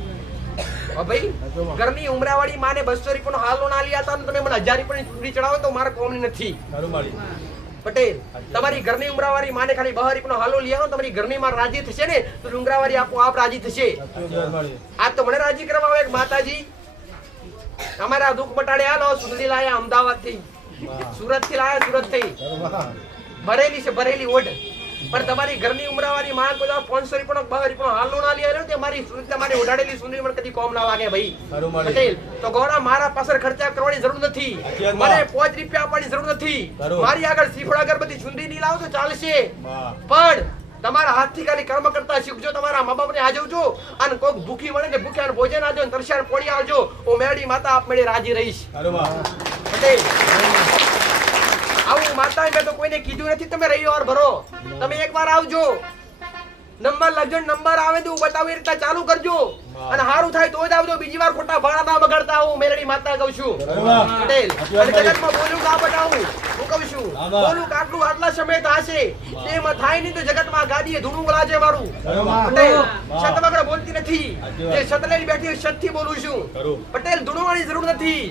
ભાઈ ઘરની ઉમરાવાળી માને 200 રૂપિયાનો હાલો ના લી આતા તમે મને 1000 રૂપિયાની ચૂડી ચડાવો તો મારા કોમની નથી પટેલ. તમારી ઘરની ઉમરાવાળી માને ખાલી 2 રૂપિયાનો હાલો લઈ આવો, તમારી ઘરની માં રાજી થશે ને તો ઉમરાવાળી આપોઆપ રાજી થશે. આ તો મને રાજી કરવા આવે માતાજી અમારા દુઃખ મટાડે, હાલો સુરતી લાયા અમદાવાદ થી, સુરત થી લાયા સુરત થી, ભરેલી છે ભરેલી ઓઢ. પણ તમારી ઘરની ઉમરાવાળી માં કોઈ 500 રૂપિયાનો 2 રૂપિયાનો હાલો ના લઈ આવ્યો તે મારી સુરત તમારી ઓઢાડેલી સુંદરી મને કદી કોમ ના લાગે ભાઈ પટેલ. તો ગોરા મારા પાછળ ખર્ચા કરવાની જરૂર નથી, મને 5 રૂપિયા આપવાની જરૂર નથી. મારી આગળ શ્રીફળ અગરબત્તી સુંદરી ની લાવો તો ચાલશે, પણ તમારા હાથથી ખાલી કર્મ કરતા શીખજો, તમારા મા બાપને આજવજો અને કોઈક ભૂખી મળે ને ભૂખ્યાને ભોજન આજો, તરસ્યાને પોણી આવજો. હું મેળી માતા આપમેળે રાજી રહીશ પટેલ. આવું માતા મેં તો કોઈને કીધું નથી, તમે રવિવાર ભરો, તમે એકવાર આવજો, નંબર લખજો, નંબર આવે તો બતાવું એ રીતે ચાલુ કરજો અને સારું થાય તો જ આવજો, બીજી વાર ખોટા ભાડા ના બગાડતા હું મેરડી માતા કહું છું પટેલ. અને જગતમાં બોલું કા બતાવું હું કહું છું, બોલું કાટલું આટલા સમય થશે તેમાં થાય નહીં તો જગતમાં ગાડીએ ધૂણું લાજે મારું પટેલ. સત વગર બોલતી નથી, જે સત લઈને બેઠી સત થી બોલું છું પટેલ. ધૂણવાની જરૂર નથી,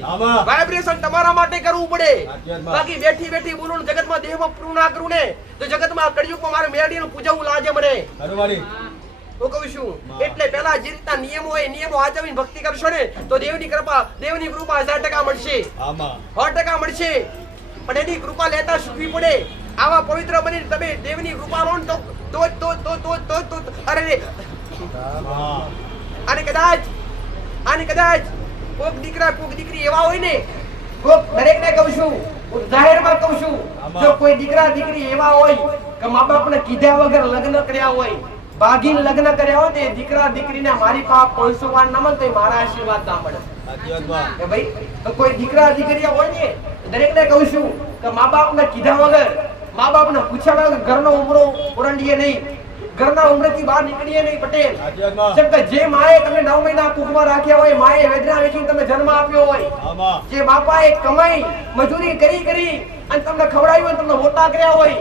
વાઇબ્રેશન તમારા માટે કરવું પડે. બાકી બેઠી બેઠી બોલું જગતમાં દેહમાં પૂરું ના કરું ને તો જગતમાં કળિયુગમાં મારે મેરડીનું પૂજવું લાજે મને હું કહું છું. એટલે પેલા જે રીતના નિયમો હોય નિયમો આચવીને ભક્તિ કરશો ને તો દેવની કૃપા 1000% મળશે, 100% મળશે. પણ એની કૃપા લેતા શીખવી પડે. આવા પવિત્ર બની તમે દેવની કૃપા લો તો અરે આને કદાચ કોક દીકરા કોક દીકરી એવા હોય ને, કોક દરેકને કહું છું, જાહેરમાં કહું છું, જો કોઈ દીકરા દીકરી એવા હોય કે મા બાપને કીધા વગર લગ્ન કર્યા હોય, ભાગીને લગ્ન કર્યા હોય તે દીકરા દીકરીને મારી પાપ 500 વાર ન મળે તો મારા આશીર્વાદ ના મળે. કે ભાઈ કોઈ દીકરા દીકરી હોય ને દરેકને કહું છું કે મા બાપને કીધા વગર, મા બાપને પૂછ્યા વગર ઘરનો ઉમરો ઓરંડીએ નહીં. ઘરના ઉંમરેથી બહાર નીકળીએ નહીં પટેલ. સાચી વાત માં. જેમ કે જે માએ તમે 9 મહિના કુખમાં રાખ્યા હોય, માએ વેદના વેઠીને તમને જન્મ આપ્યો હોય, આમાં. જે બાપાએ કમાઈ મજૂરી કરી અને તમને ખવડાવ્યું હોય, તમને મોટા કર્યા હોય,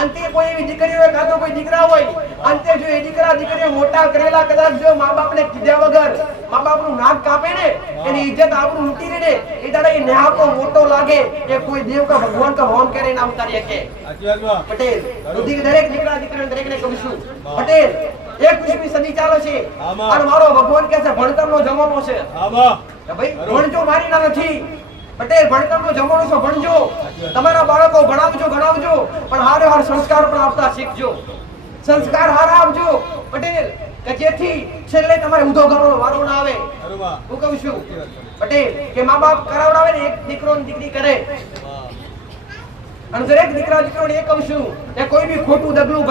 અંતે કોઈ એવી દીકરી હોય કાં તો કોઈ દીકરા હોય, અંતે જો એ દીકરા દીકરીઓ મોટા કરેલા કદાચ જો મા બાપને કીધા વગર મા બાપનું નાક કાપે ને, એની ઇજ્જત આબરૂ લૂંટી લે ને, એ દાડે એ ન્યાકો મોટો લાગે એ કોઈ દેવ કા ભગવાન કા હોમ કરે ના ઉતારી શકે. સાચી વાત માં. પટેલ દરેક દીકરા દીકરીને દરેકને કહું છું પટેલ 21મી સદી ચાલે છે અને મારો ભગવાન કહે છે ભણતરનો જમાનો છે. આમાં. કે ભાઈ ભણજો મારી ના નથી પટેલ, ભણતરનો જમાનો છે, ભણજો, તમારા બાળકો ભણાવજો ગણાવજો, પણ હારે હાર સંસ્કાર પણ આપતા શીખજો, સંસ્કાર હારા આપજો પટેલ, કે જેથી છેલ્લે તમારે ઉધો ગાવાનો વારો ના આવે. બરોબર. હું કહું છું પટેલ કે મા બાપ કરાવડાવે ને એક દીકરો ને દીકરી કરે, અને દરેક દીકરા દીકરીઓને એ કહું છું કે કોઈ બી ખોટું ડગલું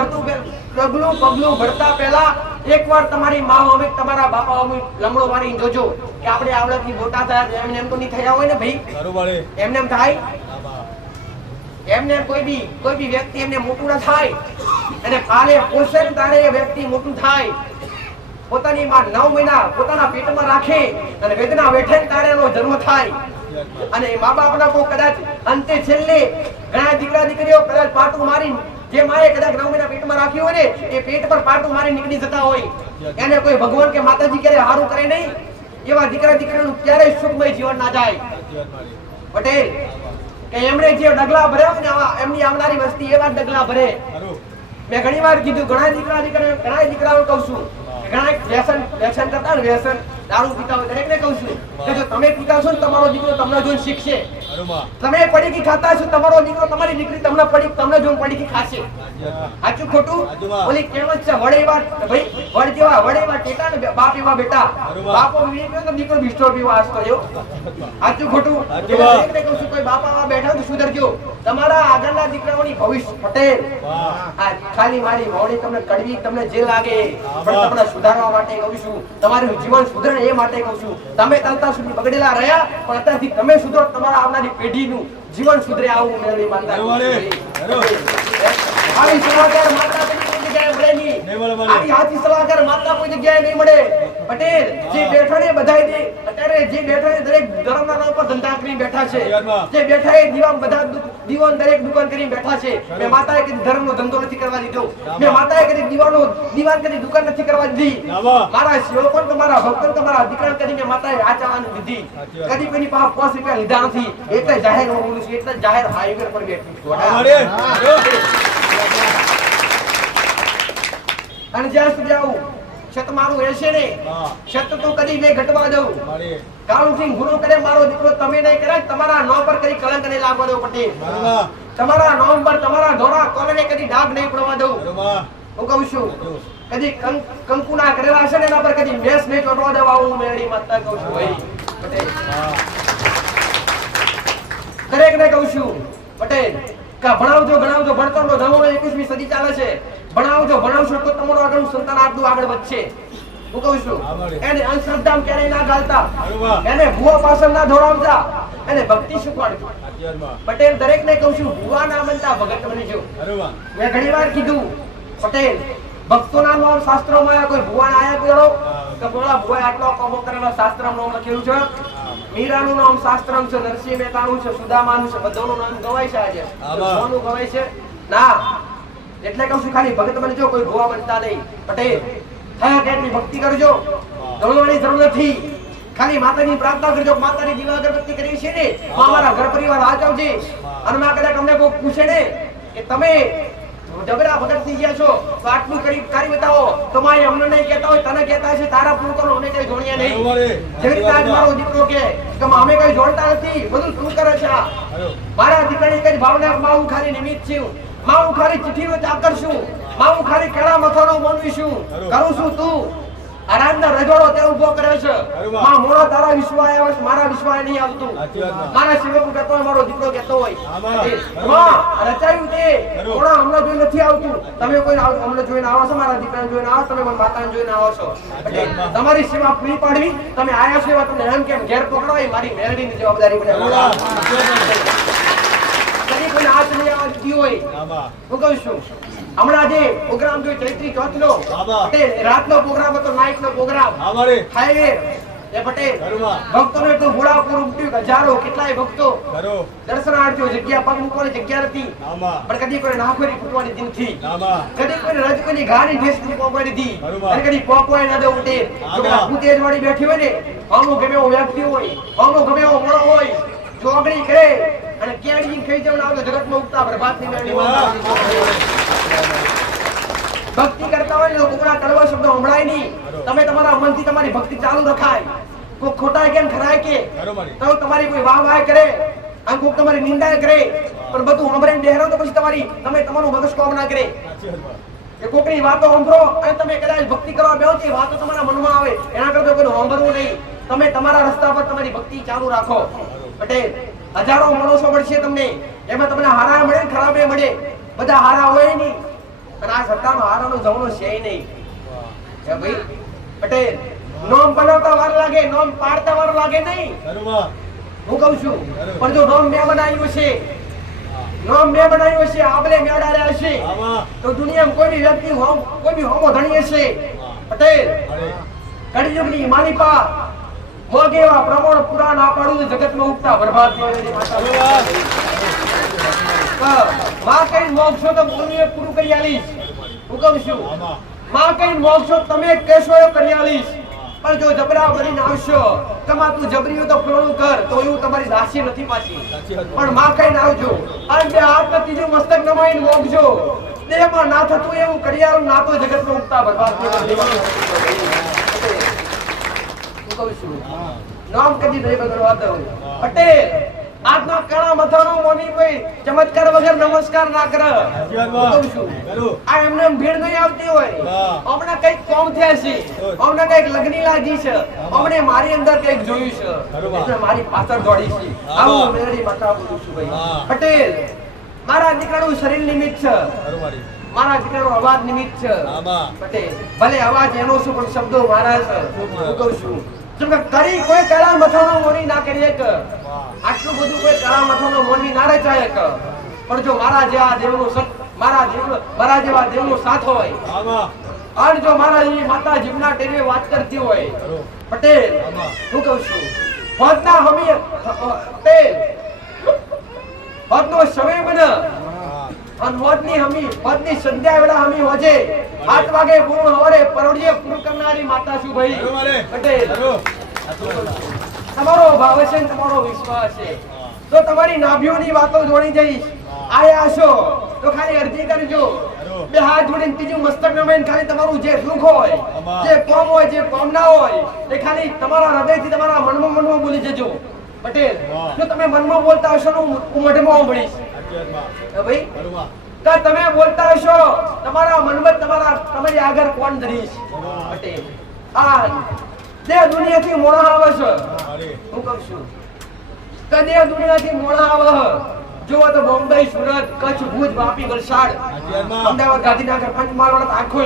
પગલું ભરતા પહેલા એકવાર તમારી મા અમે તમારા બાપા અમે લમડો મારીને જોજો કે આપણે આવડતથી મોટા થયા એમને એમ તો નહીં થયા હોય ને ભાઈ. બરોબર. એમને એમ થાય આમાં. એમને કોઈ બી વ્યક્તિ એમને મોટું ના થાય અને પાલે પોષે ને તારે એ વ્યક્તિ મોટું થાય. પોતાની માં 9 મહિના પોતાના પેટમાં રાખે અને વેદના વેઠે ને તારે એનો જન્મ થાય. અને મા બાપના કોઈ કદાચ અંતે છેલ્લે ઘણા દીકરા દીકરીઓ કદાચ પાટું મારી, જે માએ કદાચ 9 મહિના પેટમાં રાખ્યું હોય ને એ પેટ પર પાટું મારી નીકળી જતા હોય, એને કોઈ ભગવાન કે માતાજી ક્યારે હારું કરે નહીં. એવા દીકરા દીકરીઓનું ક્યારેય સુખમય જીવન ના જાય પટેલ, કે એમણે જે ડગલા ભર્યા ને એમની આવનારી વસ્તી એવા ડગલા ભરે. મેં ઘણી વાર કીધું ઘણા દીકરાઓ કહું છું ઘણા વ્યસન કરતા ને વ્યસન દારૂ પીતા હોય દરેકને કહું છું કે જો તમે પીતા છો ને તમારો દીકરો તમને જોઈને શીખશે. તમે પડીકી ખાતા છો તમારો દીકરો તમારી દીકરી તમને જોઈને પડીકી ખાશે. સાચું ખોટું? ઓલી કહેવત છે વડેવા ભાઈ વડેવા ટેટા ને બાપ એવા બેટા. બાપો વિવેક તો દીકરો બિસ્ટોર પીવા આસતો જો. સાચું ખોટું? દરેકને કહું છું કોઈ બાપા આવા બેઠા તો સુધરજો. તમારા આગળના દીકરાઓની ભવિષ્ય પટેલ. આ ખાલી મારી વાણી તમને કડવી તમને જે લાગે પણ તમને સુધારવા માટે કહું છું, તમારું જીવન સુધરે એ માટે કહું છું. તમે તલતા સુધી બગડેલા રહ્યા પણ અત્યારથી તમે સુધરો, તમારા આવનારી પેઢીનું જીવન સુધરે આવું મેળવી માનતા. આવી સલાહકાર માતા કોઈ જગ્યાએ મળે નહીં, આવી હાથી સલાહકાર માતા કોઈ જગ્યાએ નહીં મળે પટેલ. જે બેઠા ને બધાય દે અત્યારે જે બેઠા ને દરેક ધર્મના નામ પર ધંધા કરી બેઠા છે, જે બેઠા એ દીવાન દરેક દુકાન કરી બેઠા છે. મેં માતાએ કદી ધર્મનો ધંધો નથી કરવા દીધો, મેં માતાએ કદી દીવાન કદી દુકાન નથી કરવા દીધી. મારા સેવકો તમારા ભક્તો તમારા દીકરા કદી મેં માતાએ આચરવાની દીધી, કદી કોઈની પાસે 5 રૂપિયા લીધા નથી. એટલે જાહેર બોલું છું, એટલે જાહેર હાઈવે પર બેઠું છું. અને જ્યાં સુધી આવું છત મારું રહેશે ને છત તો કદી મેં ઘટવા દઉં. કાળું ગુનો કરે મારો દીકરો તમે નહીં કરે, તમારા નામ પર કદી કલંક નહીં લાગવા દઉં પટેલ. તમારા નામ પર તમારા ધોરા કોલને કદી ડાઘ નહીં પડવા દઉં. હું કહું છું કદી કંકુના કરેલા છે ને એના પર કદી મેસ નહીં ચોટવા દેવા હું મેળી માતા કહું છું ભાઈ પટેલ. દરેકને કહું છું પટેલ કે ભણાવજો ગણાવજો, ભણતરનો જમાનો 21મી સદી ચાલે છે. ભણાવજો ભણાવશો તો તમારું આગળનું સંતાન આટલું આગળ વધશે. હું કહું છું એને અંધશ્રદ્ધામાં ક્યારેય ના ગાલતા, એને ભૂવા પાછળ ના દોડાવતા, એને ભક્તિ શીખવાડજો પટેલ. દરેકને કહું છું ભૂવા ના બનતા ભગત બનજો. મેં ઘણી વાર કીધું પટેલ ભક્તોના નામ શાસ્ત્રોમાં કોઈ ભૂવા આયા કરો કે બોલા ભૂવાએ આટલો કમો કરેલો શાસ્ત્રમાં નામ લખેલું છે. મીરાનું નામ શાસ્ત્રમ છે, નરસિંહ મહેતાનું છે, સુદામાનું છે, બધાનું નામ ગવાય છે. આજે કોનું ગવાય છે ના. એટલે કહું છું ખાલી ભગત બનજો, કોઈ ભૂવા બનતા નહીં પટેલ. થયા કેટલી ભક્તિ કરજો, દોડવાની જરૂર નથી. ખાલી માતાની પ્રાર્થના કરજો, માતાની દીવા અગરબત્તી કરી છે ને અમારા ઘર પરિવાર આચવજે. અને માં કદાચ અમને કોઈ પૂછે ને કે તમે જબરા ભગત થઈ ગયા છો તો આટલું કરી બતાવો, તો માય અમને નહીં કહેતા હોય તને કહેતા છે તારા પૂરું કરો, અમે કઈ જોણ્યા નહીં. જેવી રીતે આજ મારો દીકરો કે અમે કઈ જોડતા નથી, બધું તું કરે છે. મારા દીકરાની કઈ ભાવના માં હું ખાલી નિમિત્ત છું, માં હું ખાલી ચિઠ્ઠીનો ચાકર છું, માં હું ખાલી કેળા મથાનો બનવી છું, કરું છું તું આરામના રજવાડો તે ઉભો કરે છે. માં મોળો તારા વિશ્વાસ આવ્યો છે, મારા વિશ્વાસ નહીં આવતું. મારા સેવક કહેતો હોય, મારો દીકરો કહેતો હોય માં રચાયું તે મોળા અમને જોઈ નથી આવતું. તમે કોઈ અમને જોઈને આવો છો, મારા દીકરાને જોઈને આવો, તમે મને માતાને જોઈને આવો છો. તમારી સેવા પૂરી પાડવી, તમે આયા છો એવા તમને એમ કેમ ઘેર પકડવાય મારી મેળવીની જવાબદારી બને. કદી કોઈ હાથ નહીં આવતી હોય હું કહું છું હમણાં જે પ્રોગ્રામ જોઈ ચૈત્રી ચોથનો પટેલ રાતનો પ્રોગ્રામ હતો, નાઈટનો પ્રોગ્રામ હાઈવે એ પટેલ ભક્તોને તો ઘોડાપુર ઉમટ્યું, હજારો કેટલાય ભક્તો દર્શનાર્થીઓ, જગ્યા પગ મૂકવાની જગ્યા નથી, પણ કદી કોઈ નાખોરી ફૂટવાની દિન થી, કદી કોઈ રજકોની ગાડી ઠેસ પોકવાની હતી, અને કદી પોકવાય ના દે ઉઠે. ભૂતેજ વાળી બેઠી હોય ને, આમો ગમે એવો વ્યક્તિ હોય, આમો ગમે એવો મોણો હોય, ચોગડી કરે અને કેડી ખાઈ જવાનું આવતો જગતમાં ઉગતા પ્રભાતની મેળવી ભક્તિ કરતા હોય ને કોકના કડવા શબ્દો સંભળાય નહીં. તમે તમારા મનથી તમારી ભક્તિ ચાલુ રખાય. કોઈ ખોટા કેમ ખરાય કે તો તમારી કોઈ વાહ વાહ કરે, આમ કોક તમારી નિંદા કરે, પણ બધું સાંભળીને બેહરો તો પછી તમે તમારું મગજ કામ ના કરે. એ કોકની વાતો સાંભળો અને તમે કદાચ ભક્તિ કરવા બેહો તો વાતો તમારા મનમાં આવે, એના કરતા કોઈ સાંભળવું નહીં. તમે તમારા રસ્તા પર તમારી ભક્તિ ચાલુ રાખો. પટેલ હજારો માણસો મળશે તમને, એમાં તમને હારા મળે ખરાબે મળે, બધા હારા હોય નહીં, અને આ સત્તાનો હારાનો જમણો છે નહીં. ભાઈ પટેલ નોમ બનાવતા વાર લાગે, નોમ પાડતા વાર લાગે નહીં. હું કહું છું, પણ જો નોમ મેં બનાવ્યું છે, નોમ મેં બનાવ્યું છે, આપણે મેળાડ્યા હશે તો દુનિયામાં કોઈ બી વ્યક્તિ કોઈ બી હોમો ધણી હશે. પટેલ કળિયુગની માલિપા મોગેવા પ્રમાણ પુરાણ આપાડું જગતમાં ઉગતા બરબાદ માં કઈ મોક્ષો તો બોલીએ પૂરું કરી આલીશ. હું કહું છું, માં કઈ મોક્ષો તમે કહેશો એ કરી આલીશ, પણ જો જબરા બનીને આવશો તમારું જબરીયું તો પૂરું કર તો એવું તમારી દાસી નથી પાછી. પણ માં કઈ આવજો અને બે હાથ ત્રીજું મસ્તક નમાઈને મોગજો, દેહમાં ના થતું એવું કરી આલું, ના તો જગતમાં ઉગતા બરબાદ નામ કદી નહીં બગડવા દઉં. પટેલ આજનો કાળા મથાનો મોની કોઈ ચમત્કાર વગર નમસ્કાર ના કરે. આ એમને ભીડ નહીં આવતી હોય, હમણાં કઈક કોમ થયા છે, હમણાં કઈક લગ્ન લાગી છે, હમણે મારી અંદર કઈક જોયું છે એટલે મારી પાછળ દોડી છે. આવું મેરડી માતા બોલું છું ભાઈ. પટેલ મારા દીકરાનું શરીર નિમિત્ત છે, મારા દીકરાનો અવાજ નિમિત્ત છે. પટેલ ભલે અવાજ એનો છે પણ શબ્દો મારા છે. હું કહું છું કરી કોઈ કાળા મથાનો મોની ના કરીએ કે આટલું બધું કોઈ કાળા મથાનો મોની ના રચાય કે, પણ જો મારા જેવા દેવનો મારા જેવા દેવનો સાથ હોય અને જો મારા જેવી માતા જીવના ટેરે વાત કરતી હોય. પટેલ હું કહું છું, હોદના હમી પટેલ હોદનો સમય બને અને હોદની હમી હોદની સંધ્યા વેળા હમી હોજે 8 વાગે પૂરું હવારે પરોડીએ પૂરું કરનારી માતા છું ભાઈ. પટેલ તમારો ભાવ છે ને તમારો વિશ્વાસ છે તો તમારી નાભીઓની વાતો જોડી જઈશ. આયા છો તો ખાલી અરજી કરજો, બે હાથ જોડીને ત્રીજું મસ્તક નમાઈને ખાલી તમારું જે દુઃખ હોય, જે કોમ હોય, જે કોમ ના હોય એ ખાલી તમારા હૃદયથી તમારા મનમાં બોલી જજો. પટેલ જો તમે મનમાં બોલતા હશો ને હું મોઢેમાં સાંભળીશ ભાઈ. તો તમે બોલતા હશો તમારા મનમાં તમારી આગળ કોણ ધરીશ. પટેલ આ જે દુનિયાથી મોણા આવે છે, હું કહું છું કદે દુનિયાથી મોણા આવે જો તો બોમ્બે, સુરત, કચ્છ, ભુજ, વાપી, વલસાડ, અમદાવાદ, ગાંધીનગર, પંચમહાલ આખો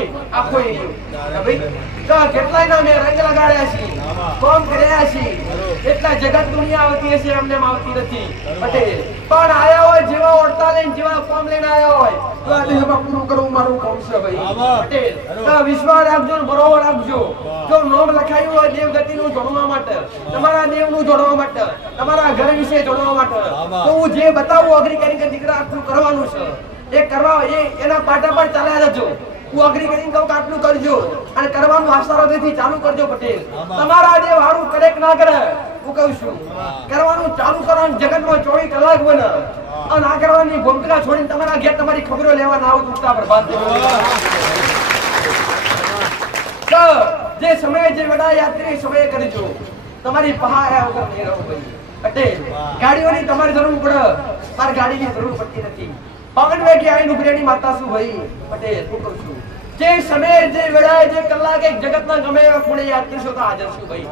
ભાઈ તો કેટલાય ના મેં રંગ લગાડ્યા છે, કોમ કર્યા છે, એટલા જગત દુનિયા આવતી હશે એમને આવતી નથી. પટેલ પણ આયા હોય જેવા ઓળતા લઈને જેવા કોમ લઈને આયા હોય તો આ દેહમાં પૂરું કરવું મારું કામ છે ભાઈ. પટેલ તો વિશ્વાસ રાખજો ને બરોબર રાખજો. જો નામ લખાયું હોય દેવગતિનું જોડવા માટે, તમારા દેવનું જોડવા માટે, તમારા ઘર વિશે જોડવા માટે, તો હું જે બતાવું અગ્રી કરીને દીકરા આટલું કરવાનું છે એ કરવા એના પાટા પર ચાલ્યા જજો. હું અગ્રી કરીને કહું કે આટલું કરજો અને કરવાનું આશારોથી ચાલુ કરજો. પટેલ તમારા દેવ હારું કરે કે ના કરે હું કહું છું કરવાનું ચાલુ કરવાનું જગતમાં 24 કલાક બને અને આ કરવાની ભૂમિકા છોડીને તમારા ઘેર તમારી ખબરો લેવા ના આવું દુખતા બરબાદ જે સમયે જે વડા યાત્રી સમયે કરજો. તમારી પહાયા વગર નહીં રહો ભાઈ. પટેલ ગાડીઓની તમારી જરૂર પડે, મારી ગાડીની જરૂર પડતી નથી. પવન વેગી આવીને ઉભરેની માતા છું ભાઈ. પટેલ હું કહું છું જે સમયે જે વેળાએ જે કલાકે જગતના ગમે એવા ખૂણે યાદ કરશો તો હાજર છું ભાઈ.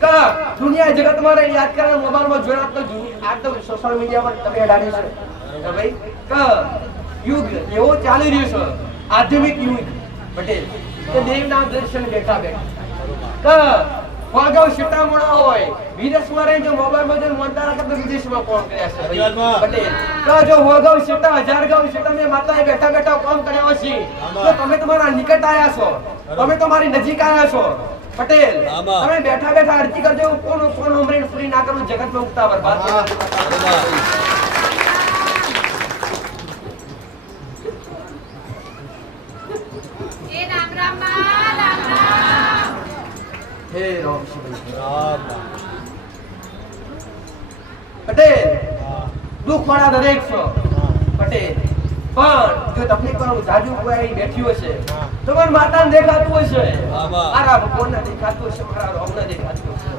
પટેલ દુનિયા જગતમાં રહી યાદ કરે મોબાઈલમાં જોયા તો સોશિયલ મીડિયા પર તમે અડાડી છે ભાઈ યુગ એવો ચાલી રહ્યો છે, આધ્યાત્મિક યુગ. પટેલ કે દેવના દર્શન બેઠા વાગવ શિટામણો હોય વિદેશમાં રહીને જો મોબાઈલમાં જો મોનતા રાખે તો વિદેશમાં કોમ કર્યા છે પટેલ તો જો વાગવ શિટા હજાર ગાવ શિટા મે માતાએ બેઠા બેઠા કોમ કર્યા છે તો તમે તમારા નિકટ આયા છો તમે તમારી નજીક આયા છો પટેલ તમે બેઠા બેઠા અરજી કરજો કોણ કોણ ઉમરીને ફ્રી ના કરું જગતમાં ઉગતા બરબાદ એ રામ રામ રામ રામ હે રામ પટેલ દુઃખ વાળા દરેક છો પટેલ પણ જો તકલીફ વાળું જાજુ કોઈ બેઠ્યું હશે તો પણ માતાને દેખાતું હશે મારા ભગવાનને દેખાતું હશે મારા રોમને દેખાતું હશે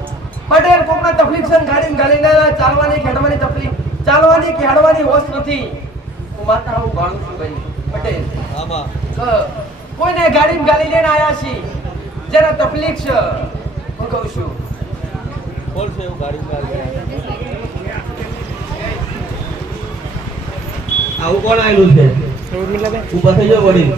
પટેલ કોકના તકલીફ છે ગાડી ગાલીને ચાલવાની ખેડવાની તકલીફ ચાલવાની ખેડવાની હોશ નથી હું માતા હું ગાણું છું ભાઈ પટેલ કોઈને ગાડી ગાલી લઈને આયા છે જેને તકલીફ છે હું કહું છું કોણ છે એવું ગાડી આવું કોણ આવેલું છે ઉભા થઈ જાઓ વડીલ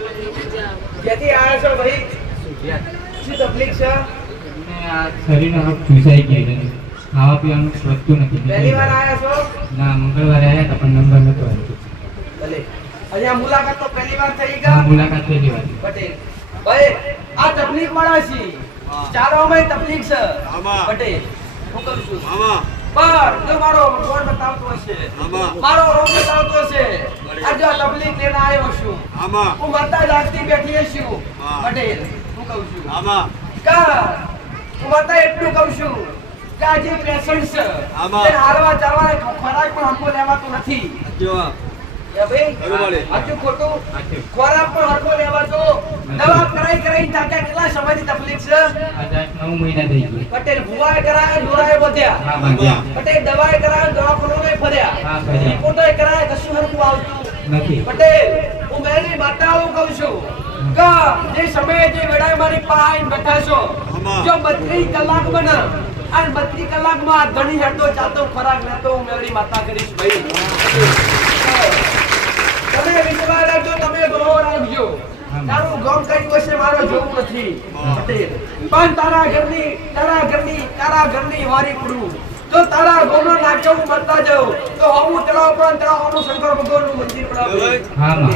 ક્યાંથી આવ્યા છો ભાઈ શું તકલીફ છે શરીરનો રોગ ચૂસાઈ ગયો છે ખાવા પીવાનું વધતું નથી પહેલી વાર આવ્યા છો ના મંગળવારે આવ્યા હતા પણ નંબર નતો આવ્યો ભલે અહીંયા મુલાકાત તો પહેલી વાર થઈ આ ગઈ મુલાકાત પહેલી વાર પટેલ ભાઈ આ તકલીફ વાળા છે ચારોમાં તકલીફ છે પટેલ હું કહું છું પર જો મારો ભગવાન બતાવતો હશે મારો રોગ બતાવતો હશે આ જો તકલીફ લઈને આવ્યો છું હું માતા જાગતી બેઠી છું પટેલ હું કહું છું કા હું માતા એટલું કહું છું કે આ જે પેશન્ટ છે તેને હારવા ચાલવા ખોરાક પણ હમકો લેવાતો નથી એ ભાઈ સાચું ખોટું ખોરાક પણ હરખો લેવાતો દવા કરાઈ તાકા કેટલા સમયની તકલીફ છે 8-9 મહિના થઈ ગયા પટેલ ભુવાએ કરાય ડોરાએ બધ્યા હા બાંધ્યા પટેલ દવાએ કરાય દવાખાનાએ ફર્યા હા, ફર્યા. રિપોર્ટોએ કરાય કશું હરખું આવતું નથી પટેલ હું મેરી માતાઓ કહું છું કે જે સમયે જે વેળાએ મારી પાસે બેઠા છો જો 32 કલાક બને અને 32 કલાકમાં આ ધણી હેડતો ચાલતો ખોરાક લેતો હું મેરી માતા કરીશ ભાઈ તમે વિશ્વાસ રાખજો તમે ગૌરવ રાખજો તારું ગમ કર્યું હશે મારો જોવું નથી પટેલ પણ તારા ઘરની વારી પડું તો તારા ગોનો નાચો હું મરતા જાઉં તો હું તળાવ પણ તળાવ હું શંકર ભગવાનનું મંદિર બનાવું હા માં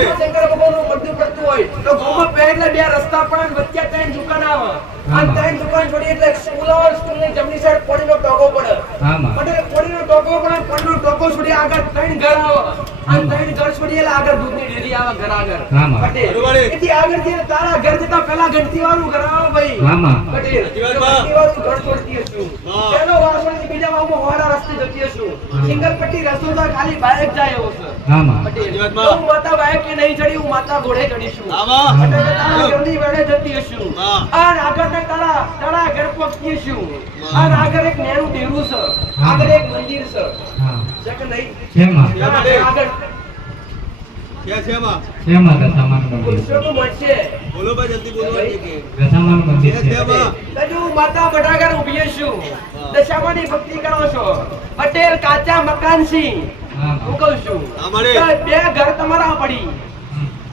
શંકર ભગવાનનું મંદિર પડતું હોય તો ગોમાં પહેલા બે રસ્તા પણ વચ્ચે ત્રણ દુકાન આવે અને ત્રણ દુકાન છોડી એટલે સ્કૂલની જમણી સાઈડ પાણીનો ટોકો પડે હા માં પટેલ પાણીનો ટોકો પડે પાણીનો ટોકો છોડી આગળ ત્રણ ઘર આવે અને ત્રણ ઘર છોડી એટલે આગળ દૂધની ડેરી આવે ઘર આગળ હા માં પટેલ એથી આગળ જે તારા ઘર જતા પહેલા ગણતી વાળું ઘર આવે ભાઈ હા માં પટેલ ગણતી વાળું ઘર છોડતી હશું પેલો વાસણથી બીજા વાળો હોરા રસ્તે જતી હશું સિંગલ પટ્ટી રસ્તો તો ખાલી બાઇક જાય એવો છે હા માં પટેલ તો હું માતા બાઇક કે નહીં ચડી હું માતા ઘોડે ચડીશું પટેલ તારા ઘરની વેળે જતી હશું અને આગળ તારા ઘર પહોંચતી હશું અને આગળ એક નેરું ડેરું છે આગળ એક મંદિર છે હા છે કે નહીં છે માં આગળ છે માં દશામાનું મંદિર પુરુષો તો મળશે બોલો ભાઈ જલ્દી બોલો દશામાનું મંદિર છે તજુ માતા બટાગર ઊભી છું દશામાની ભક્તિ કરો છો પટેલ કાચા મકાન સી હા હું માં કહું છું અમારે. તો બે ઘર તમારા પડી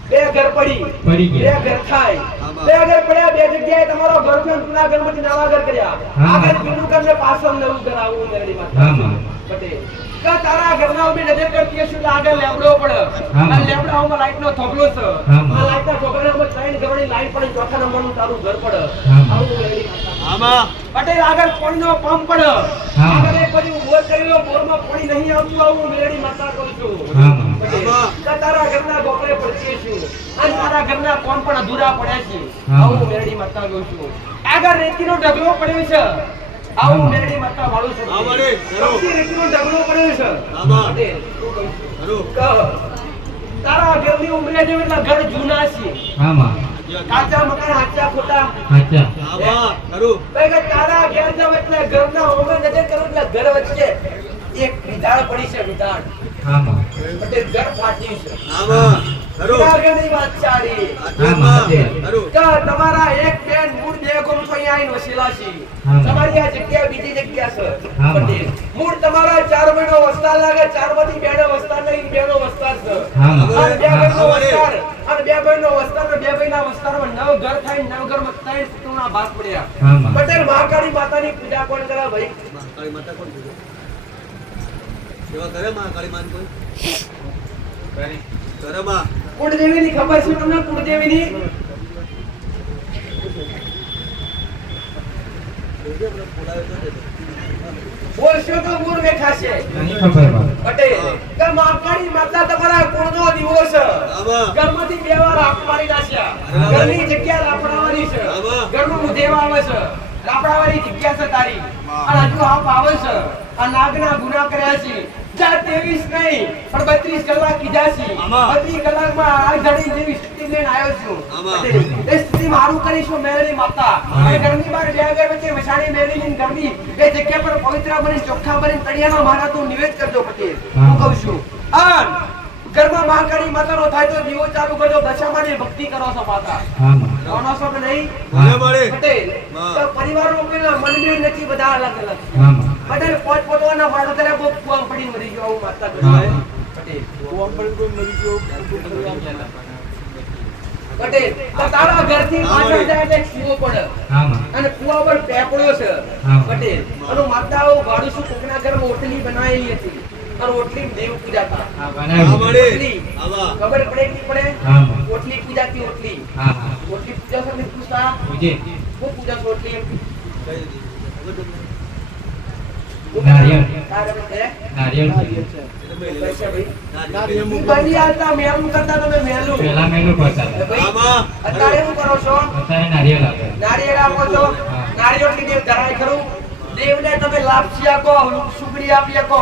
બે ઘર પડી પડી ગયા. બે ઘર થાય બે ઘર પડ્યા બે જગ્યાએ તમારો ઘર છે જૂના ઘરમાંથી નવા ઘર કર્યા હા. આગળ જૂનું ઘર ને પાછળ નવું ઘર આવું મેરડી હા માતા માં પટેલ કે તારા ઘરના ઉપર નજર કરતી હશું એટલે આગળ લેબડો પડે હા. આ લેબડાઓમાં લાઈટનો થોભલો છે હા. આ લાઈટના થોભલામાં ત્રણ ઘરની લાઈટ પડે ચોથા નંબરનું તારું ઘર પડે હા. આવું મેરડી માતા પટેલ આગળ પાણીનો પંપ પડે હા. આગળ એક બાજુ બોર કરેલો બોરમાં પાણી નહીં આવતું આવું મેરડી માતા કહું છું હા માં પટેલ, કે તારા ઘરના ગોપરે પડતી છું અને તારા ઘરના કોણ પણ અધૂરા પડ્યા છે હા. આવું મેરડી માતા કહું છું આગળ રેતીનો ઢગલો પડ્યો છે આવું હા. મેરડી માતા વાળું છે હા, વળી, ખરું. સૌથી રેતીનો ઢગલો પડ્યો છે હા, બા. પટેલ, શું કહું છું? કે તારા ઘરની ઉંમરે જેમ એટલા ઘર જૂના છે હા માં કાચા મકાન હાચા ખોટા અચ્છા ભાઈ કે તારા ઘેર જાવ એટલે ઘરના ઓમે નજર કરો એટલે ઘર વચ્ચે એક વિધાન પડી છે વિધાન હા માં પટેલ ઘર ફાટ્યું છે આમાં ખરું જુનાગઢની વાત ચાલી હા માં ખરું કે તમારા એક બેન મૂળ બે ગોમ તો અહીંયા આવીને વસેલા છે હા. તમારી આ જગ્યા બીજી જગ્યા છે હા. પટેલ મૂળ તમારા 4 મહિનો વસ્તાર લાગે 4 માંથી બેનો વસ્તાર નહીં બેનો વસ્તાર છે હા માં અને બે હા. ભાઈનો વસ્તાર અને બે ભાઈનો વસ્તાર ને બે ભાઈના વસ્તારમાં 9 ઘર થાય 9 ઘરમાં 3 કુટુંબના ભાગ પડ્યા હા માં પટેલ મહાકાળી માતાની પૂજા કોણ કરે ભાઈ કાળી માતા કોણ પૂજે? સેવા કરે માં કાળી માન કોઈ કરે માં કુળદેવીની ખબર છે તમને કુળદેવીની બોલાવે તો દે. બોલશો તો મૂળ બેઠાશે નહીં ખબર માં પટેલ કે મહાકાળી માતા તમારા કુળનો દીવો છે આમાં ઘરમાંથી બે વાર આપ મારી નાખ્યા ઘરની જગ્યા લાપડાવાળી છે આમાં. ઘરમાં ઉધેવા આવે છે લાપડાવાળી જગ્યા છે તારી અને હજુ આપ આવે છે આ નાગના ગુના કર્યા છે જા 23 નહીં પણ 32 કલાક કીધા છે આમાં. 32 કલાકમાં આ ઘડી જેવી સ્થિતિ લઈને આવ્યો છું આમાં. પટેલ, એ સ્થિતિ મારું કરીશું મેળવી માતા અને ઘરની બહાર બે આગળ વચ્ચે વસાણી મેળવીની ગરમી એ જગ્યા પર પવિત્ર બની ચોખ્ખા બની તળિયાના મારા તું નિવેદ કરજો પટેલ હું કહું છું આ ઘરમાં મહાકાળી માતાનો થાય તો દીવો ચાલુ કરજો દશામાની ભક્તિ કરો છો માતા હા માં કોનો છો કે નહીં ભલે મળે પટેલ હા. તો પરિવારનો પેલા મનમેળ નથી બધા અલગ અલગ હા માં પટેલ પોતપોતાના માળોતરે બહુ કુવામ પડીને મરી ગયો આવું માતા હા. કહેવાય. પટેલ પટેલ તો તારા ઘરથી પાછળ જાય એટલે કૂવો પડે હા માં અને કૂવા પર પેપડો છે હા. પટેલ અને માતાઓ ભાડું શું કોકના ઘરમાં ઓટલી બનાવેલી હતી અને ઓટલી દેવ પૂજા હતા હા આ બનાવી મળે ઓટલી. આમાં ખબર પડે કે નહીં પડે હા માં ઓટલી પૂજાતી ઓટલી હા હા ઓટલી પૂજા સાથે પૂછતા પૂજે હું પૂજા છું ઓટલી કઈ દી ખબર તમને? નારિયેળ. તારે બધે? નારિયેળ છે. એટલે મેં પૈસા ભાઈ નારિયેળ. ઈ બની આવતા મેલું કરતા તમે મેલું પેલા મેલું કરતા એ ભાઈ, આમાં. અત્યારે શું કરો છો અત્યારે નારિયેળ આવે નારિયેળ આપો છો હા. નારિયેળથી દેવ ધરાય ખરું દેવને તમે લાપસી આપો સુગડી આપી આપો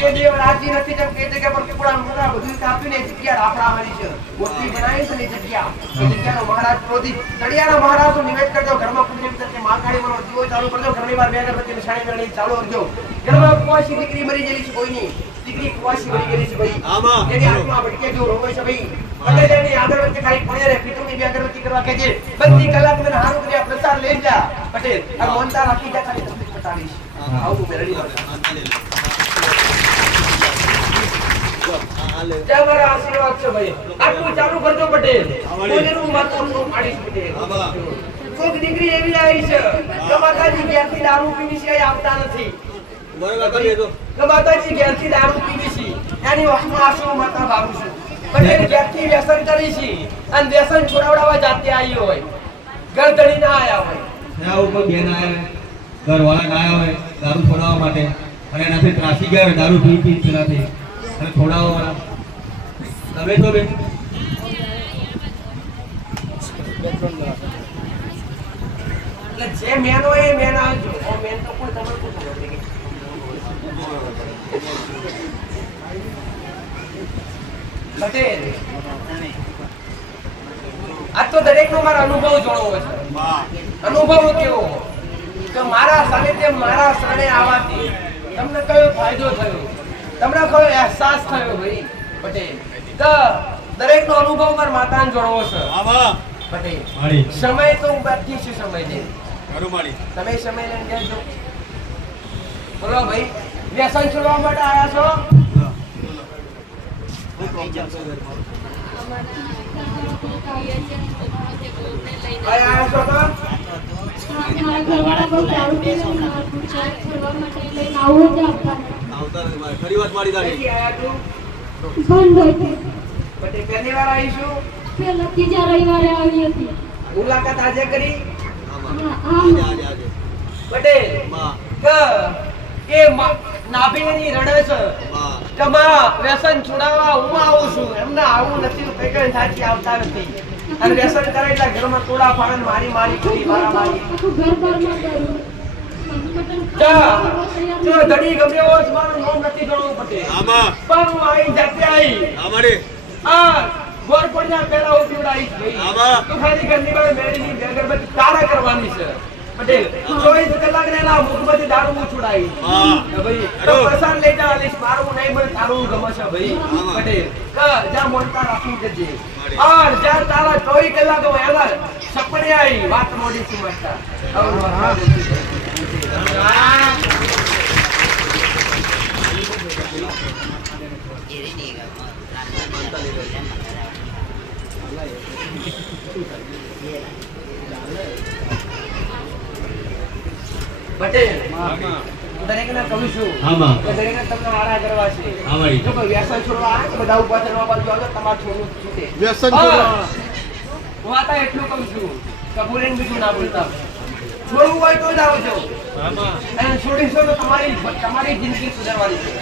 એ દેવ રાજી નથી તેમ કે જગ્યા પર કુકડા મુકડા બધું કાપીને એ જગ્યા રાફડાવાની છે મોટી બનાવી છે ને એ જગ્યા એ જગ્યાનો મહારાજ ક્રોધિત તળિયાના મહારાજનો નિવેદ કરજો ઘરમાં પૂજન તરીકે મહાકાળીમાંનો દીવો ચાલુ કરજો ઘરની બહાર બે અગરબત્તી નિશાની મેળવી ચાલુ કરજો ઘરમાં કુવાસી દીકરી મરી ગયેલી છે કોઈની દીકરી કુવાસી મરી ગયેલી છે ભાઈ આમાં. એની આત્મા ભટકે જો રોવે છે ભાઈ એટલે તેની આગળવચ્ચે ખાલી પડે રે પિતૃની બે અગરબત્તી કરવા કહેજે બધી કલાક મને હારું કર્યા પ્રસાદ લઈ જા પટેલ આ મોનતા રાખી જા ખાલી તકલીફ પટાડીશ આવું મેળવી લો આ લે. જય મારા આશીર્વાદ છે ભાઈ આટલું ચાલુ કરજો પટેલ કોઈનું માથું પાડીશ પટેલ આમાં. કોક દીકરી એવી આવી છે કે માતાજી ઘેરથી દારૂ પીવી છે આવતા નથી બરાબર કાકા લેજો. કે માતાજી ઘેરથી દારૂ પીવી છે એની વસ્તુ આશુ માતા ભાવું છું પટેલ ઘેરથી વ્યસન કરી છે અને વ્યસન છોડાવડાવવા જાતે આવી હોય ઘર ધણી ના આયા હોય ત્યાં ઉપર બેન આવ્યા ઘરવાળા ના આવ્યા હોય દારૂ છોડાવવા માટે અને એનાથી ત્રાસી ગયા હોય દારૂ પી પી પેલાથી અને છોડાવવા વાળા તમે છો બેન એટલે જે મેન હોય એ મેન આવજો ઓ મેન તો કોઈ તમે પૂછો પટેલ આ તો દરેક નો મારો અનુભવ જોડવો છે અનુભવ કેવો કે મારા સાનિધ્ય મારા શરણે આવવાથી તમને કયો ફાયદો થયો તમને કયો અહેસાસ થયો ભાઈ પટેલ તો દરેક નો અનુભવ મારા માતાને જોડવો છે આમાં. પટેલ મારી સમય તો બાકી છે સમય છે ખરું માળી. તમે સમય લઈને કહેજો બોલો ભાઈ વ્યસન છોડવા માટે આવ્યા છો આવ્યા છો તો આવતા નથી મારે. ખરી વાત મારી તારી. ક્યાંથી આવ્યા તું પટેલ પહેલી વાર આવીશું મુલાકાત આજે કરી આમાં. આજે આજે પટેલ માં કે એ નાભીની રડે છે માં કે માં વ્યસન છોડાવવા હું આવું છું એમને આવું નથી કઈ કઈ થાકી આવતા નથી અને વ્યસન કરે એટલે ઘરમાં તોડા ફાડન મારી મારી કરી મારા મારી જો ધડી ગમે એવો જ મારું નામ નથી ગણવું પટેલ આમાં. પણ હું આવી જાતે આવી આમાડે. આ ગોર પડ્યા પહેલા હું પીવડાવીશ ભાઈ આમાં. તું ખાલી ઘરની બહાર મેળીની અગરબત્તી તારા કરવાની છે પટેલ તું 24 કલાક રહેલા મુખમાંથી દારૂ હું છોડાવી ભાઈ તો પ્રસાદ લઈ જા આલીશ મારું નહીં મને તારું ગમે છે ભાઈ પટેલ જા મોનતા રાખી દેજે और જ્યાં તારા 24 કલાક એલા સપને આવી વાત મોડી સમજતા પટેલ દરેકને કહું છું આમાં કે દરેકને તમને આરા કરવા છે આમાં જો કોઈ વ્યસન છોડવા આવે તો બધા ઉભા થવા બાજુ આવે તમાર છોડવું છૂટે વ્યસન છોડવા. હું આ તો એટલું કહું છું કે બોલીને બીજું ના બોલતા છોડવું હોય તો જ આવજો અને છોડીશો તો તમારી જિંદગી સુધારવાની છે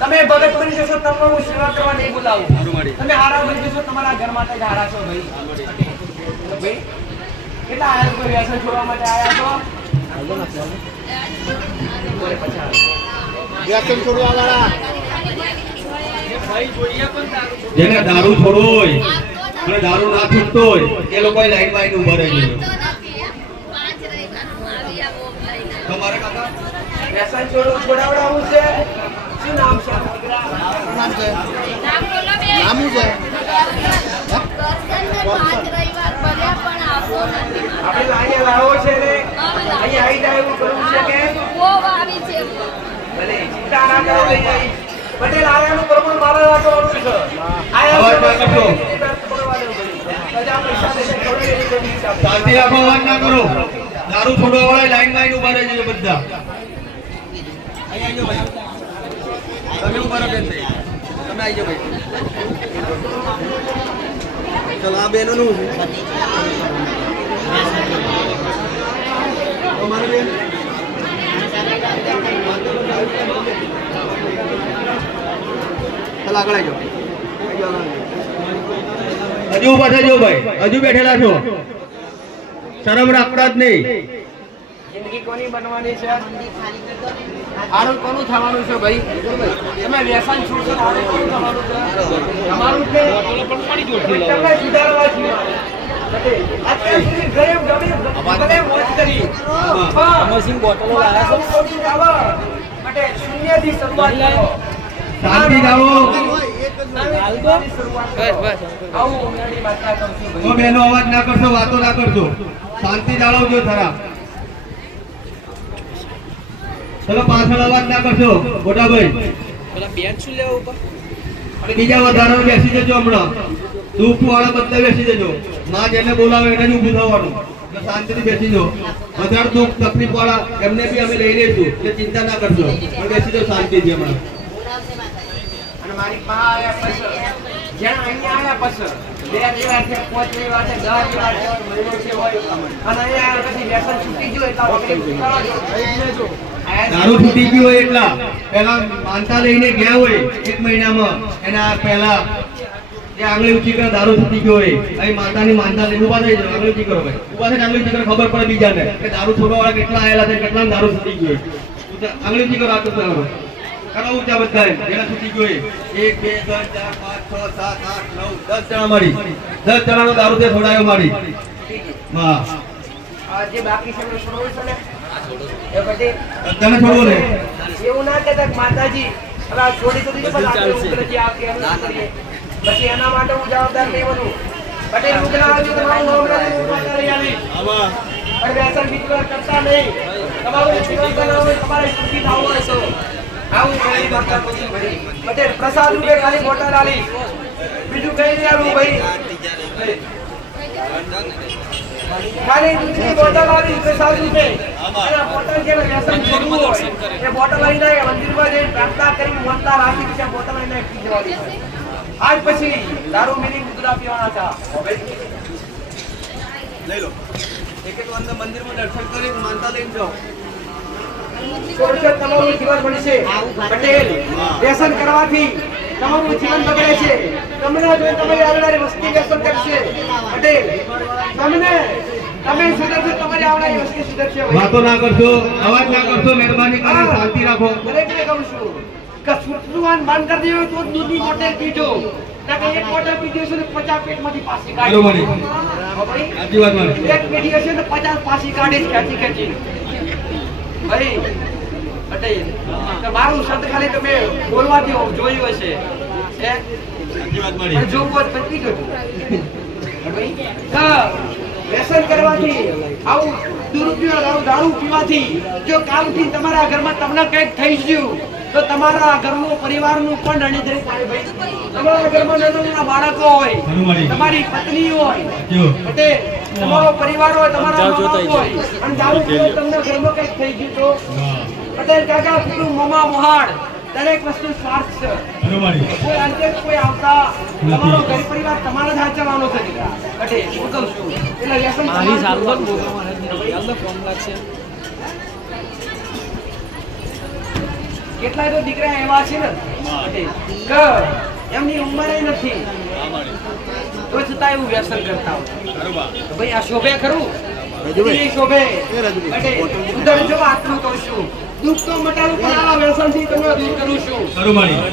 તમે ભગત બની જશો તમને હું સેવા કરવા નહીં બોલાવું તમે હારા બની જશો તમારા ઘર માટે જ હારા છો ભાઈ ભાઈ કેટલા આયા છો કોઈ વ્યસન છોડવા માટે આયા છો બોલે પછી વ્યસન છોડવા વાળા જેને દારૂ છોડવો હોય અને દારૂ ના છૂટતો હોય એ લોકો લાઈનમાં આવીને ઊભા રહે છે તમારે કાકા વ્યસન છોડાવડાવું છે શું નામ છે નામ છે નામ બોલો બે. નામ શું છે દર્શનને 5 રવિવાર ભર્યા પણ આવતો નથી. આપણે અહીંયા લાવો છે ને અહીંયા આવી જાય એવું કરવું છે કે બહુ આવી છે. ભલે ચિંતા ના કરો લઈ જાય પટેલ આયાનું પ્રમાણ મારા રાખવાનું છે અવાજ ના કરશો. બધા પૈસા દેશે થોડી એની કોઈ હિસાબ શાંતિ રાખો, અવાજ ના કરો. દારૂ છોડવા વાળા લાઈનમાં આવીને ઊભા રહે છે બધા. તમે ઉભા રહો બેન તમે આવી જાઓ ભાઈ ચલો આ બેનોનું છે તમારે બેન ચાલો આગળ આવી જાઓ હજુ ઊભા થજો ભાઈ, હજુ બેઠેલા છો. શરમ રાખતા જ નહીં. જિંદગી કોની બનવાની છે હારું કોનું થવાનું છે ભાઈ તમે વ્યસન છોડશો તો હારું કોનું થવાનું છે તમારું છે તમને સુધારવા છે અત્યાર સુધી ઘરે ભલે મોજ કરી પણ બોટલો લાયા છો માટે શૂન્યથી શરૂઆત કરો શાંતિ જાળવો. આવું ઉમેરણી વાર્તા કરું છું તો ભાઈ બેનો અવાજ ના કરશો, વાતો ના કરશો. શાંતિ જાળવજો થરા. ચલો પાછળ અવાજ ના કરશો મોટા ભાઈ. અને બીજા વધારે બેસી જજો હમણાં. દુઃખ વાળા બધા બેસી જજો. માં જેને બોલાવે એને જ ઊભું થવાનું. એટલે શાંતિથી બેસી જાઓ. વધારે દુઃખ તકલીફ વાળા એમને બી અમે લઈ લઈશું એટલે ચિંતા ના કરશો. પણ બેસી જાઓ શાંતિથી હમણાં. અને મારી પા આયા પછી જ્યાં અહીંયા આયા પછી 2 વાર છે 5 વાર છે 10 વાર છે મહિનો છે હોય અને અહીંયા આવ્યા પછી વ્યસન છૂટી ગયું એટલા વખતે કરો છો દારૂ છૂટી ગયું હોય એટલા પહેલા માનતા લઈને ગયા હોય 1 મહિનામાં એના પહેલા જે આંગળી ઊંચી કરે દારૂ છૂટી ગયો હોય અહીં માતાની માનતા લઈને ઉભા થઈ જાવ. આંગળી ઊંચી કરો ભાઈ. ઉભા થઈને આંગળી ઊંચી કરો, ખબર પડે બીજાને કે દારૂ છોડવા વાળા કેટલા આયેલા છે, કેટલા દારૂ છૂટી ગયો હોય. આંગળી ઊંચી કરો. આટલું કરો ઊંચા બધા જેના છૂટી ગયો હોય 1 2 3 4 5 6 7 8 9 10 જણા મારી 10 જણાનો દારૂ તે છોડાયો મારી. હા આ જે બાકી છે એમને છોડવું છે ને એ પછી તને છોડવો ને એવું ના કહેતા કે માતાજી હવે આ છોડી તો દીધી પણ આપણે ઉગ્રજી આપીએ એમ ના કરીએ પછી એના માટે હું જવાબદાર નહીં બનું પટેલ ઉગ્ર આવજો તમારું નામ લઈ આવી પણ વ્યસન વિતરણ કરતા નહીં તમારું વિતરણ કરવાનું હોય તમારે સુખી થવું હોય તો આવું ઘણી વાર્તા કરું છું ભાઈ પટેલ પ્રસાદ રૂપે ખાલી બોટલ આલી બીજું કઈ નહીં આલું ભાઈ ખાલી દૂધની બોટલ આલી પ્રસાદ રૂપે અને આ બોટલ જેને વ્યસન છોડવું હોય એ બોટલ લઈને મંદિરમાં જઈને પ્રાર્થના કરી મોનતા રાખી પછી બોટલ લઈને પી જવાની છે આજ પછી દારૂ મિલી મુદ્રા પીવાના છે લઈ લો એક એક અંદર મંદિરમાં દર્શન કરી માનતા લઈને જાઓ છોડશો તમારું જીવન બનશે પટેલ વ્યસન કરવાથી તમારું જીવન બગડે છે તમને જોઈ તમારી આવનારી વસ્તી વ્યસન કરશે પટેલ તમે સુધરશો તમારી આવનારી વસ્તી સુધરશે ભાઈ. વાતો ના કરશો, અવાજ ના કરશો. મહેરબાની કરી શાંતિ રાખો. દરેકને કહું છું કે છૂટવાનું બંધ કરી દેવું તો જ દૂધની બોટલ પીજો ના કે એક બોટલ પીધી હશે ને 50 પેટમાંથી પાછી બરોબર. કાઢી. હો ભાઈ? સાચી વાત મારી. એક પેટી હશે ને 50 પાછી કાઢી જ ખેંચી ખેંચી. ભાઈ પટેલ તમારું શબ્દ ખાલી તમે બોલવાથી જોયું હશે હે? સાચી વાત મારી. પણ જોવું હોત તો પીજો. ભાઈ હા, વ્યસન કરવાથી આવું દુરુપયોગ દારૂ પીવાથી જો કાલથી તમારા ઘરમાં તમને કંઈક થઈ ગયું તો તમારા ઘરનું પરિવારનું પણ રણીધરી થાય ભાઈ. તમારા ઘરમાં નાના બાળકો હોય, તમારી પત્ની હોય, પટેલ તમારો પરિવાર હોય, તમારા મા બાપ હોય અને દારૂ પીવો તમને ઘરમાં કંઈક થઈ ગયું તો પટેલ કાકા પેલું મમા મોહાડ દરેક વસ્તુ સ્વાર્થ છે. કોઈ અંતે કોઈ આવતા તમારો ઘર પરિવાર તમારે જ હાચવવાનો છે દીકરા. પટેલ હું કહું છું એટલે વ્યસન મારી સાલમાં કેટલાય તો દીકરા એવા છે ને પટેલ કે એમની ઉંમર નથી તો છતાં એવું વ્યસન કરતા હોય. તો ભાઈ આ શોભે ખરું? એ શોભે પટેલ ઉધર જો આટલું કહું છું. દુઃખ તો મટાડું પણ આ વ્યસનથી તમને દૂર કરું છું.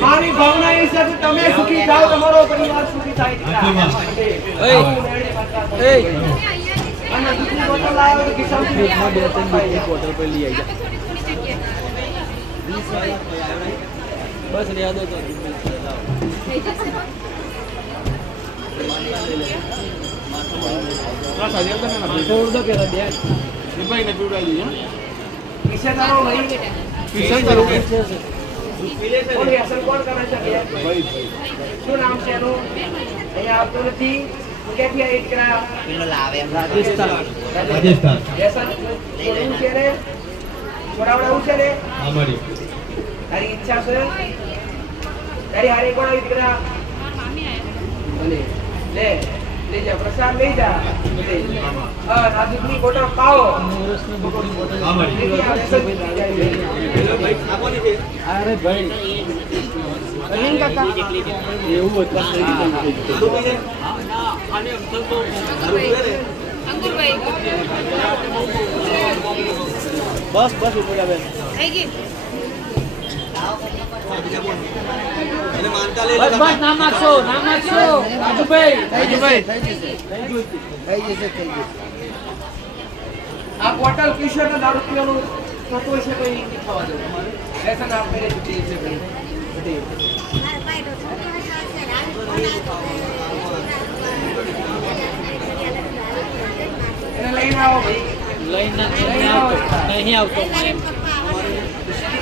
મારી ભાવના એ છે કે તમે સુખી થાઓ, તમારો પરિવાર સુખી થાય દીકરા. અને દૂધની બોટલ લાવ્યો તો ખિસ્સામાંથી બોટલ પર લઈ આવી. બસ યાદ હતો કિસ્સે તારો ભાઈ કોણ વ્યસન કોણ કરે છે બે? શું નામ છે એનું? અહીંયા આવતો નથી. ક્યાંથી આવી દીકરા? રાજસ્થાન. વ્યસન છોડવું છે ને? છોડાવડાવું છે ને? તારી ઈચ્છા છે? તારી હારે કોણ આવી દીકરા? ભલે. લે લઈ જા, પ્રસાદ લઈ જા. આ દૂધની બોટલ પાવો. અરે ભાઈ અરવિંદ કાકા એવું હતું બસ બસ ઉપર આવે અને માનતા લઈ બસ બસ નામ નાખશો રાજુભાઈ આ બોટલ પીશો તો દારૂ પીવાનું થતું હશે કોઈ નહીં થવા દો. વ્યસન આપણે છૂટી છે ભાઈ. એને લઈને આવો ભાઈ. લઈને નહીં આવતો એમ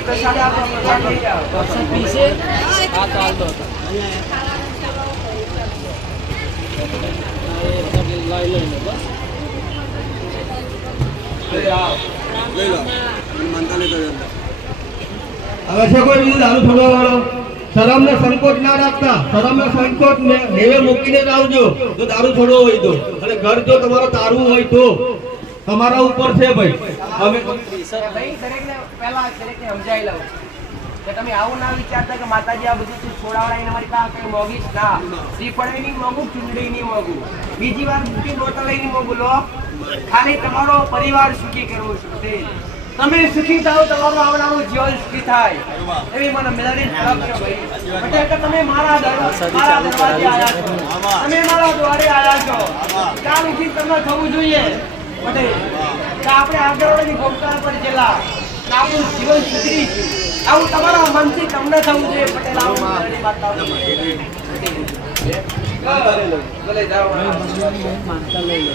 પ્રસાદ આપો, પ્રસાદ લઈ જાઓ. વરસાદ પીશે હા તો આવતો હતો લઈને બસ લઈ આવો. લઈ લો અને માનતા લઈ લો હવે છે કોઈ બીજું દારૂ છોડવા વાળો? શરમ ને સંકોચ ના રાખતા. શરમ ને સંકોચ ને નેવે મૂકીને જ આવજો જો દારૂ છોડવો હોય તો. અને ઘર જો તમારો તારવું હોય તો તમારા ઉપર છે ભાઈ. અમે ભાઈ દરેકને પહેલા દરેકને સમજાવી લઉં કે તમે આવું ના વિચારતા કે માતાજી આ બધું તું છોડાવડાવીને અમારી પાસે કઈ મોગીશ ના. શ્રીફળ નહીં મોગું, ચૂંદડી નહીં મોગું, બીજી વાર દૂધની બોટલ નહીં મોગું. લો ખાલી તમારો પરિવાર સુખી કરવો છું. તમે સુખી થાઓ, તમારું આવનારું જીવન સુખી થાય એવી મને મેળવી તરફ છે ભાઈ. એટલે કે તમે મારા દરવાજે આવ્યા છો, તમે મારા દ્વારે આવ્યા છો. કાલ ઉઠી તમને થવું જોઈએ પટેલ કે આપણે આગળની ગોમતા પર જેલા આપણું જીવન સુધરી ગયું. આવું તમારા મનથી તમને થવું જોઈએ પટેલ. આવું મારી વાત આવતી. ભલે જાઓ. માનતા લઈ લો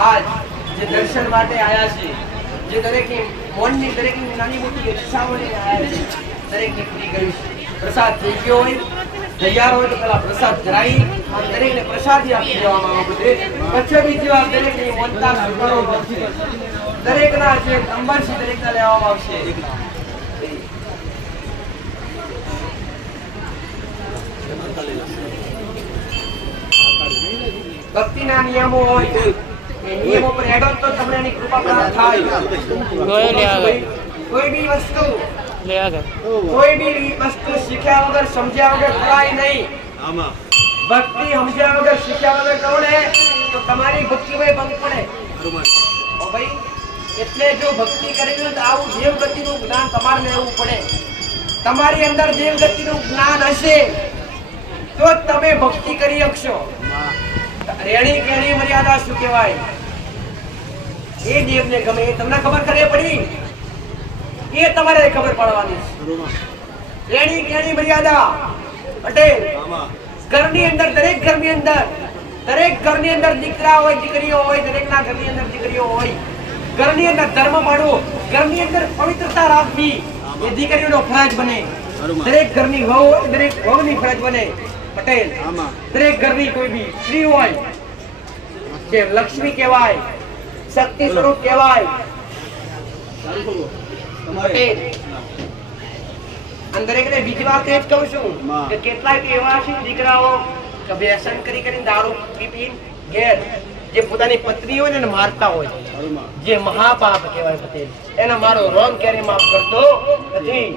આજ જે દર્શન માટે આયા છે, જે દરેકની મનની દરેકની નાની મોટી ઈચ્છાઓને આયા છે, દરેકને પૂરી કરીશ. પ્રસાદ થઈ ગયો હોય, તૈયાર હોય તો પેલા પ્રસાદ ધરાવી અને દરેકને પ્રસાદી આપી દેવામાં આવે છે. પછી બીજી વાર દરેકની મનતા સ્વીકારો પડશે. દરેકના જે નંબર છે દરેકના લેવામાં આવશે. ભક્તિના નિયમો હોય એ નિયમો પર હેડો તો તમને એની કૃપા પ્રાપ્ત થાય. કોઈ બી વસ્તુ શીખ્યા વગર સમજ્યા વગર કરાય નહીં. ભક્તિ સમજ્યા વગર શીખ્યા વગર કરો ને તો તમારી ભક્તિમાં ભંગ પડે. ઓ ભાઈ એટલે જો ભક્તિ કરી તો આવું દેવ ગતિનું જ્ઞાન તમારે લેવું પડે. તમારી અંદર દેવગતિનું જ્ઞાન હશે તો જ તમે ભક્તિ કરી શકશો. રેણી કેણી મર્યાદા શું કહેવાય? એ દેવને ગમે એ તમને ખબર કરે પડી, એ તમારે ખબર પડવાની છે. રેણી કેણી મર્યાદા પટેલ ઘરની અંદર, દરેક ઘરની અંદર દીકરા હોય દીકરીઓ હોય, દરેકના ઘરની અંદર દીકરીઓ હોય. ઘરની અંદર ધર્મ પાડવો, ઘરની અંદર પવિત્રતા રાખવી એ દીકરીઓનો ફરજ બને. દરેક ઘરની વહુ હોય, દરેક વહુની ફરજ બને. પટેલ દરેક ઘરની કોઈ બી સ્ત્રી હોય જે લક્ષ્મી કહેવાય, શક્તિ સ્વરૂપ કહેવાય. પટેલ અને દરેકને બીજી વાત એ જ કહું છું કે કેટલાય એવા છે દીકરાઓ કે વ્યસન કરી દારૂ પી ઘેર જે પોતાની પત્ની હોય ને મારતા હોય, જે મહાપાપ કહેવાય. પટેલ એના મારો રોમ ક્યારે માફ કરતો નથી.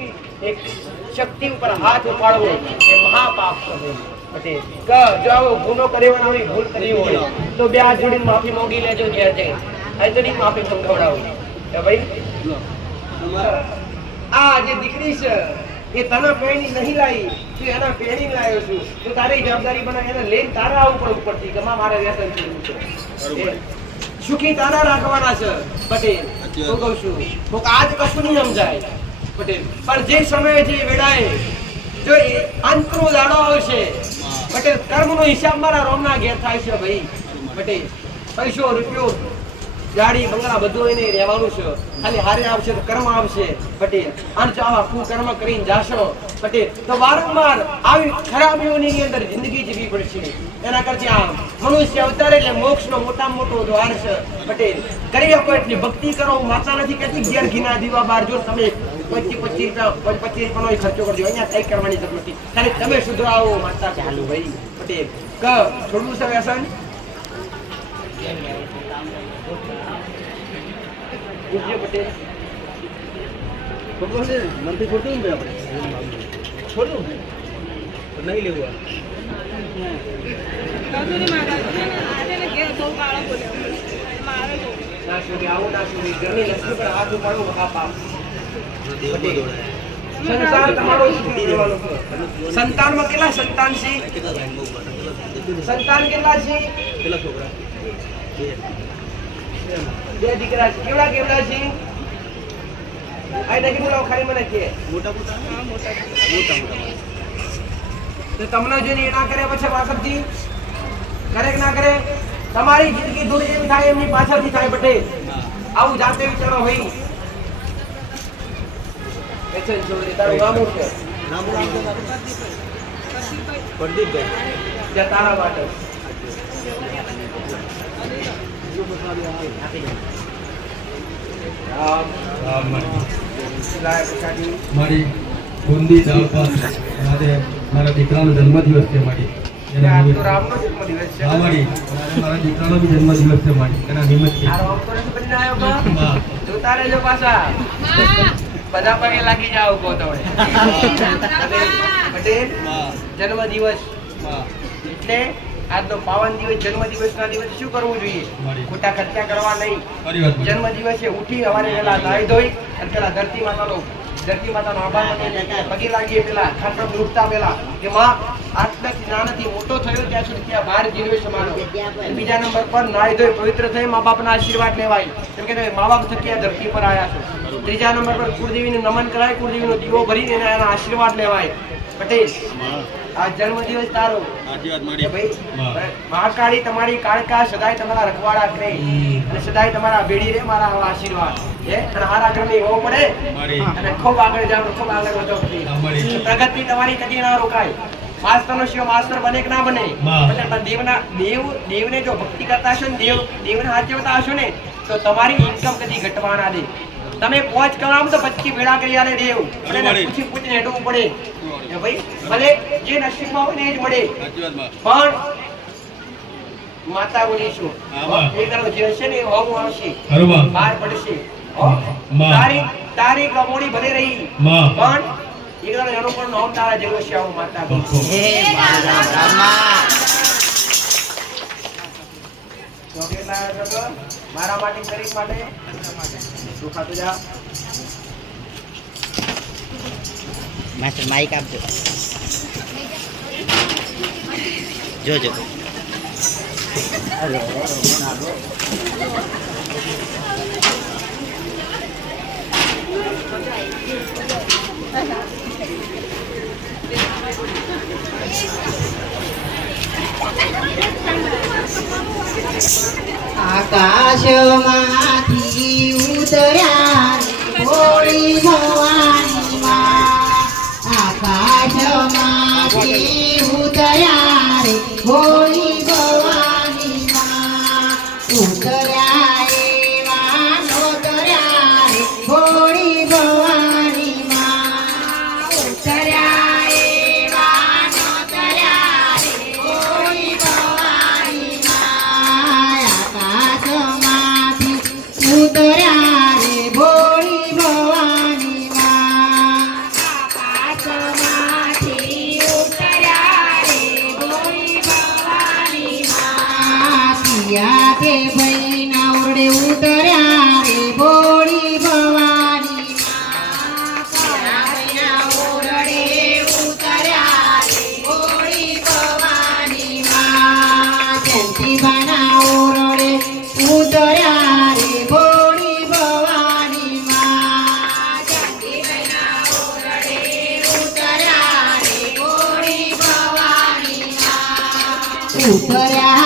એક શક્તિ ઉપર હાથ ઉપાડવો એ મહાપાપ છે. પટેલ જો આવો ગુનો કર્યો હોય, ભૂલ કરી હોય તો બે હાથ જોડીને માફી માંગી લેજો ઘેર જઈને. અહીં માફી સંભળાવો કે ભાઈ આ જે દીકરી છે એ તને પેણી નહીં લાવી, તું એના પેણી લાવ્યો છું, તું તારી જવાબદારી બનાવી એને લઈને તારા આવું પણ ઉપરથી કે મારે વ્યસન કરવું છે. સુખી તારા રાખવાના છે. પટેલ હું કહું છું આજ કશું નહીં સમજાય. પટેલ પણ જે સમયે જે વેળાએ જો અંતનો દાડો આવશે પટેલ, કર્મનો હિસાબ મારા રોમના ઘેર થાય છે ભાઈ. પટેલ પૈસો રૂપિયો ગાડી બંગલા બધું એને રહેવાનું છે. ખાલી હારે આવશે તો કર્મ આવશે. પટેલ અને જો આવા કુકર્મ કરીને જાશો પટેલ તો વારંવાર આવી ખરાબીઓની અંદર જિંદગી જીવવી પડશે. એના કરતા આ મનુષ્ય અવતાર એટલે મોક્ષનો મોટામાં મોટો દ્વાર છે. પટેલ કરી શકો એટલી ભક્તિ કરો. માતા નથી કહેતી ઘેર ઘીના દીવા બાર જો તમે 25 રૂપિયાનો ખર્ચો કરજો, અહીંયા કઈ કરવાની જરૂર નથી. ખાલી તમે સુધરાવો માતા ચાલુ ભાઈ. પટેલ છોડવું છે વ્યસન? પટેલ મનથી છોડતું ને આપણે છોડવું નહીં લેવું. ના છોડી આવું ના છોડી ઘરની લક્ષ્મી પર હાથ ઉપાડવું મહાપાપ. સંતાન તમારો છોડી દેવાનો છે. સંતાનમાં કેટલા સંતાન છે? સંતાન કેટલા છે? પેલા છોકરા બે દીકરા છે. કેવડા કેવડા છે? આ નથી બોલાવો, ખાલી મને કે મોટા મોટા તો તમને જોઈને ના કરે પછી પાછળથી કરે કે ના કરે? તમારી જિંદગી દૂર જેવી થાય એમની પાછળથી થાય. પટેલ આવું જાતે વિચારો ભાઈ. તારું નામ શું છે? પ્રદીપભાઈ તારા માટે મારી બુંદી દાળ ભાત માટે મારા દીકરાનો જન્મદિવસ છે. મારી એના નિમિત્તે રામનો જન્મદિવસ છે. હા મારી મારા દીકરાનો બી જન્મદિવસ છે. મારી એના નિમિત્તે હા. જોતા રહેજો પાછા બધા પગે લાગી જાવ કહો તમે. પટેલ જન્મદિવસ એટલે આજનો પાવન દિવસ, જન્મદિવસના દિવસે શું કરવું જોઈએ? ખોટા ખર્ચા કરવા નહીં. જન્મદિવસે ઉઠી સવારે પહેલા નાહી ધોઈ અને પેલા ધરતી માતાનો આભાર માનીને પગે લાગીએ. પેલા ખાટમ ઉઠતા પહેલા કે માં આટલાથી નાનાથી મોટો થયો ત્યાં સુધી ત્યાં બહાર જીવ્યો છે માનો. બીજા નંબર પર નાહી ધોઈ પવિત્ર થઈ મા બાપના આશીર્વાદ લેવાય, કેમ કે મા બાપ થકી આ ધરતી પર આવ્યા છો. ત્રીજા નંબર પર કુળદેવીને નમન કરાય, કુળદેવીનો દીવો ભરીને એના આશીર્વાદ લેવાય. પટેલ આ જન્મદિવસ તારો મહાકાળી તમારી કાળકા સદાય તમારા રખવાડા કરે અને સદાય તમારા બેડી રે મારા આશીર્વાદ. અને હારા ક્રમે હોવો પડે અને ખૂબ આગળ જાવ, ખૂબ આગળ વધો. પ્રગતિ તમારી કદી ના રોકાય. માસ્તરનો શિવ માસ્તર બને કે ના બને? દેવને જો ભક્તિ કરતા હશો ને, દેવને સાચવતા હશો ને તો તમારી ઇન્કમ કદી ઘટવા ના દે. તમે 5 કલામ તો 25 વેળા કરી આલે દેવ. પૂછી પૂછીને હેડવું પડે કે ભાઈ ભલે જે નસીબમાં હોય ને એ જ મળે. પણ માતા બોલીશું એ તારો જે હશે ને એ હોમ આવશે, બહાર પડશે. તારી કમોડી ભલે રહી પણ એક તારો એનો પણ નામ તારા જેવો છે. આવું માતા મારા માટે, શરીર માટે તું ખાતું જા. માસ્ટર માઇક આપજો. જોજો. આકાશમાંથી ઉતર્યા હોળી ભવાની માં. આકાશમાંથી ઉતર્યા રે હોળી ભવાની માં. ઉતર્યા એવા નોતર્યા રે હોળી ભવાની માં. ઉતર્યા એવા નોતર્યા રે હોળી ભવાની માં. આકાશમાંથી ઉતર્યા રે ભોળી ભવાની માં. આકાશમાંથી ઉતર્યા રે ભોળી ભવાની માં. પિયા કે ભાઈના ઓરડે ઉતર્યા રે ભોળી ભવાની માં. પિયા ભાઈના ઓરડે ઉતર્યા રે ભોળી ભવાની માં. જયંતીભાઈના ઓરડે ઉતર્યા રે ભોળી ભવાની માં. જયંતીભાઈના ઓરડે ઉતર્યા રે ભોળી ભવાની માં. ઉતર્યા